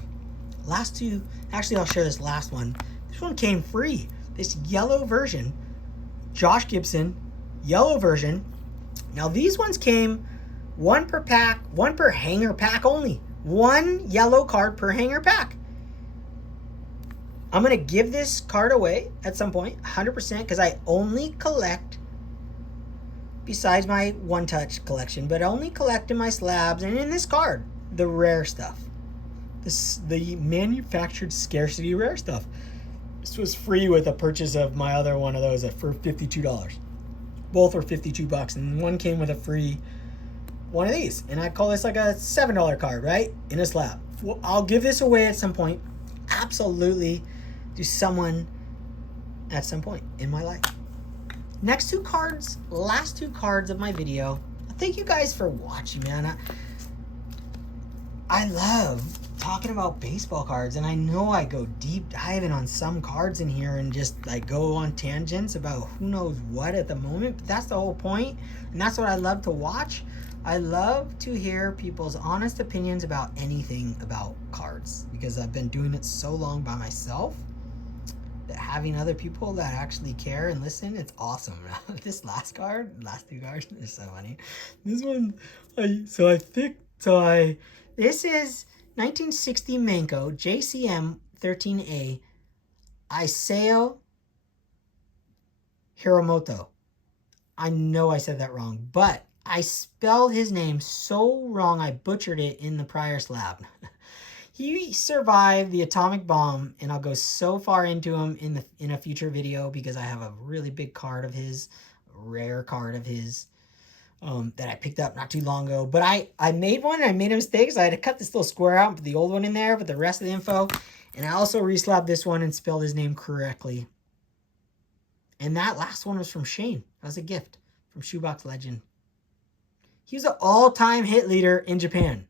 Last 2, actually I'll share this last one. This one came free. This yellow version, Josh Gibson, yellow version. Now these ones came one per pack, one per hanger pack only. One yellow card per hanger pack. I'm going to give this card away at some point, 100%, because I only collect, besides my one-touch collection, but I only collect in my slabs and in this card, the rare stuff. The manufactured scarcity rare stuff. This was free with a purchase of my other one of those for $52. Both were $52, and one came with a free one of these. And I call this like a $7 card, right? In a slab. Well, I'll give this away at some point. Absolutely. To someone at some point in my life. Next two cards, last two cards of my video. Thank you guys for watching, man. I love talking about baseball cards, and I know I go deep diving on some cards in here and just like go on tangents about who knows what at the moment, but that's the whole point, and that's what I love to watch. I love to hear people's honest opinions about anything about cards, because I've been doing it so long by myself that having other people that actually care and listen, it's awesome. This last two cards, they're so funny. This one, this is 1960 Manco JCM 13A Isao Heramoto. I know I said that wrong, but I spelled his name so wrong I butchered it in the prior slab. He survived the atomic bomb, and I'll go so far into him in a future video because I have a really big card of his, a rare card of his, that I picked up not too long ago. But I made one, and I made a mistake, so I had to cut this little square out and put the old one in there, but the rest of the info. And I also reslabbed this one and spelled his name correctly. And that last one was from Shane. That was a gift from Shoebox Legend. He was an all-time hit leader in Japan.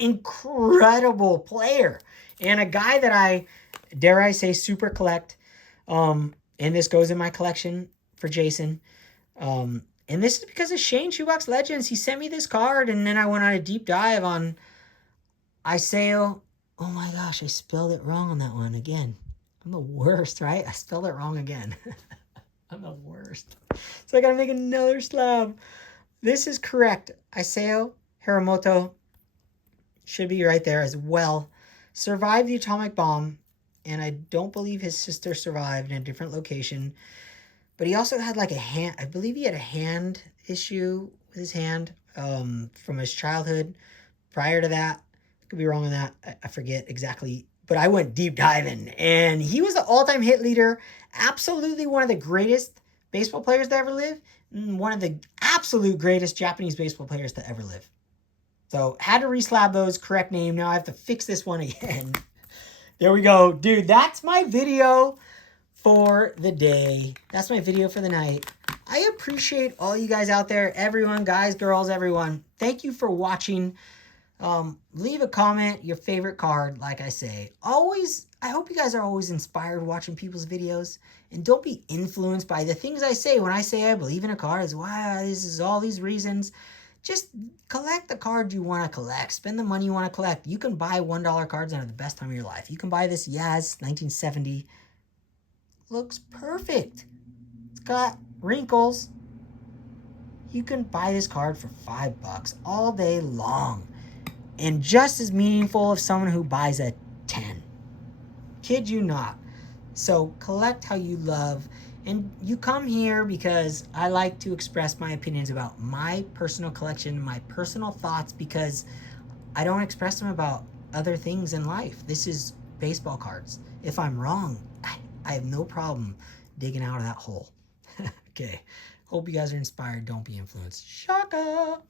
Incredible player. And a guy that I, dare I say, super collect. And this goes in my collection for Jason. And this is because of Shane Shoebox Legends. He sent me this card, and then I went on a deep dive on Isao. Oh my gosh, I spelled it wrong on that one again. I'm the worst, right? I spelled it wrong again. I'm the worst. So I got to make another slab. This is correct. Isao Heramoto should be right there as well. Survived the atomic bomb, and I don't believe his sister survived in a different location. But he also had like a hand, I believe he had a hand issue with his hand from his childhood. Prior to that, I could be wrong on that. I forget exactly. But I went deep diving, and he was the all-time hit leader. Absolutely one of the greatest baseball players to ever live. And one of the absolute greatest Japanese baseball players to ever live. So had to reslab those, correct name. Now I have to fix this one again. There we go. Dude, that's my video for the day. That's my video for the night. I appreciate all you guys out there. Everyone, guys, girls, everyone. Thank you for watching. Leave a comment, your favorite card, like I say. I hope you guys are always inspired watching people's videos. And don't be influenced by the things I say. When I say I believe in a card, it's why this is all these reasons. Just collect the cards you want to collect. Spend the money you want to collect. You can buy $1 cards and have the best time of your life. You can buy this Yaz 1970. Looks perfect. It's got wrinkles. You can buy this card for $5 all day long. And just as meaningful as someone who buys a 10. Kid you not. So collect how you love. And you come here because I like to express my opinions about my personal collection, my personal thoughts, because I don't express them about other things in life. This is baseball cards. If I'm wrong, I have no problem digging out of that hole. Okay. Hope you guys are inspired. Don't be influenced. Shaka!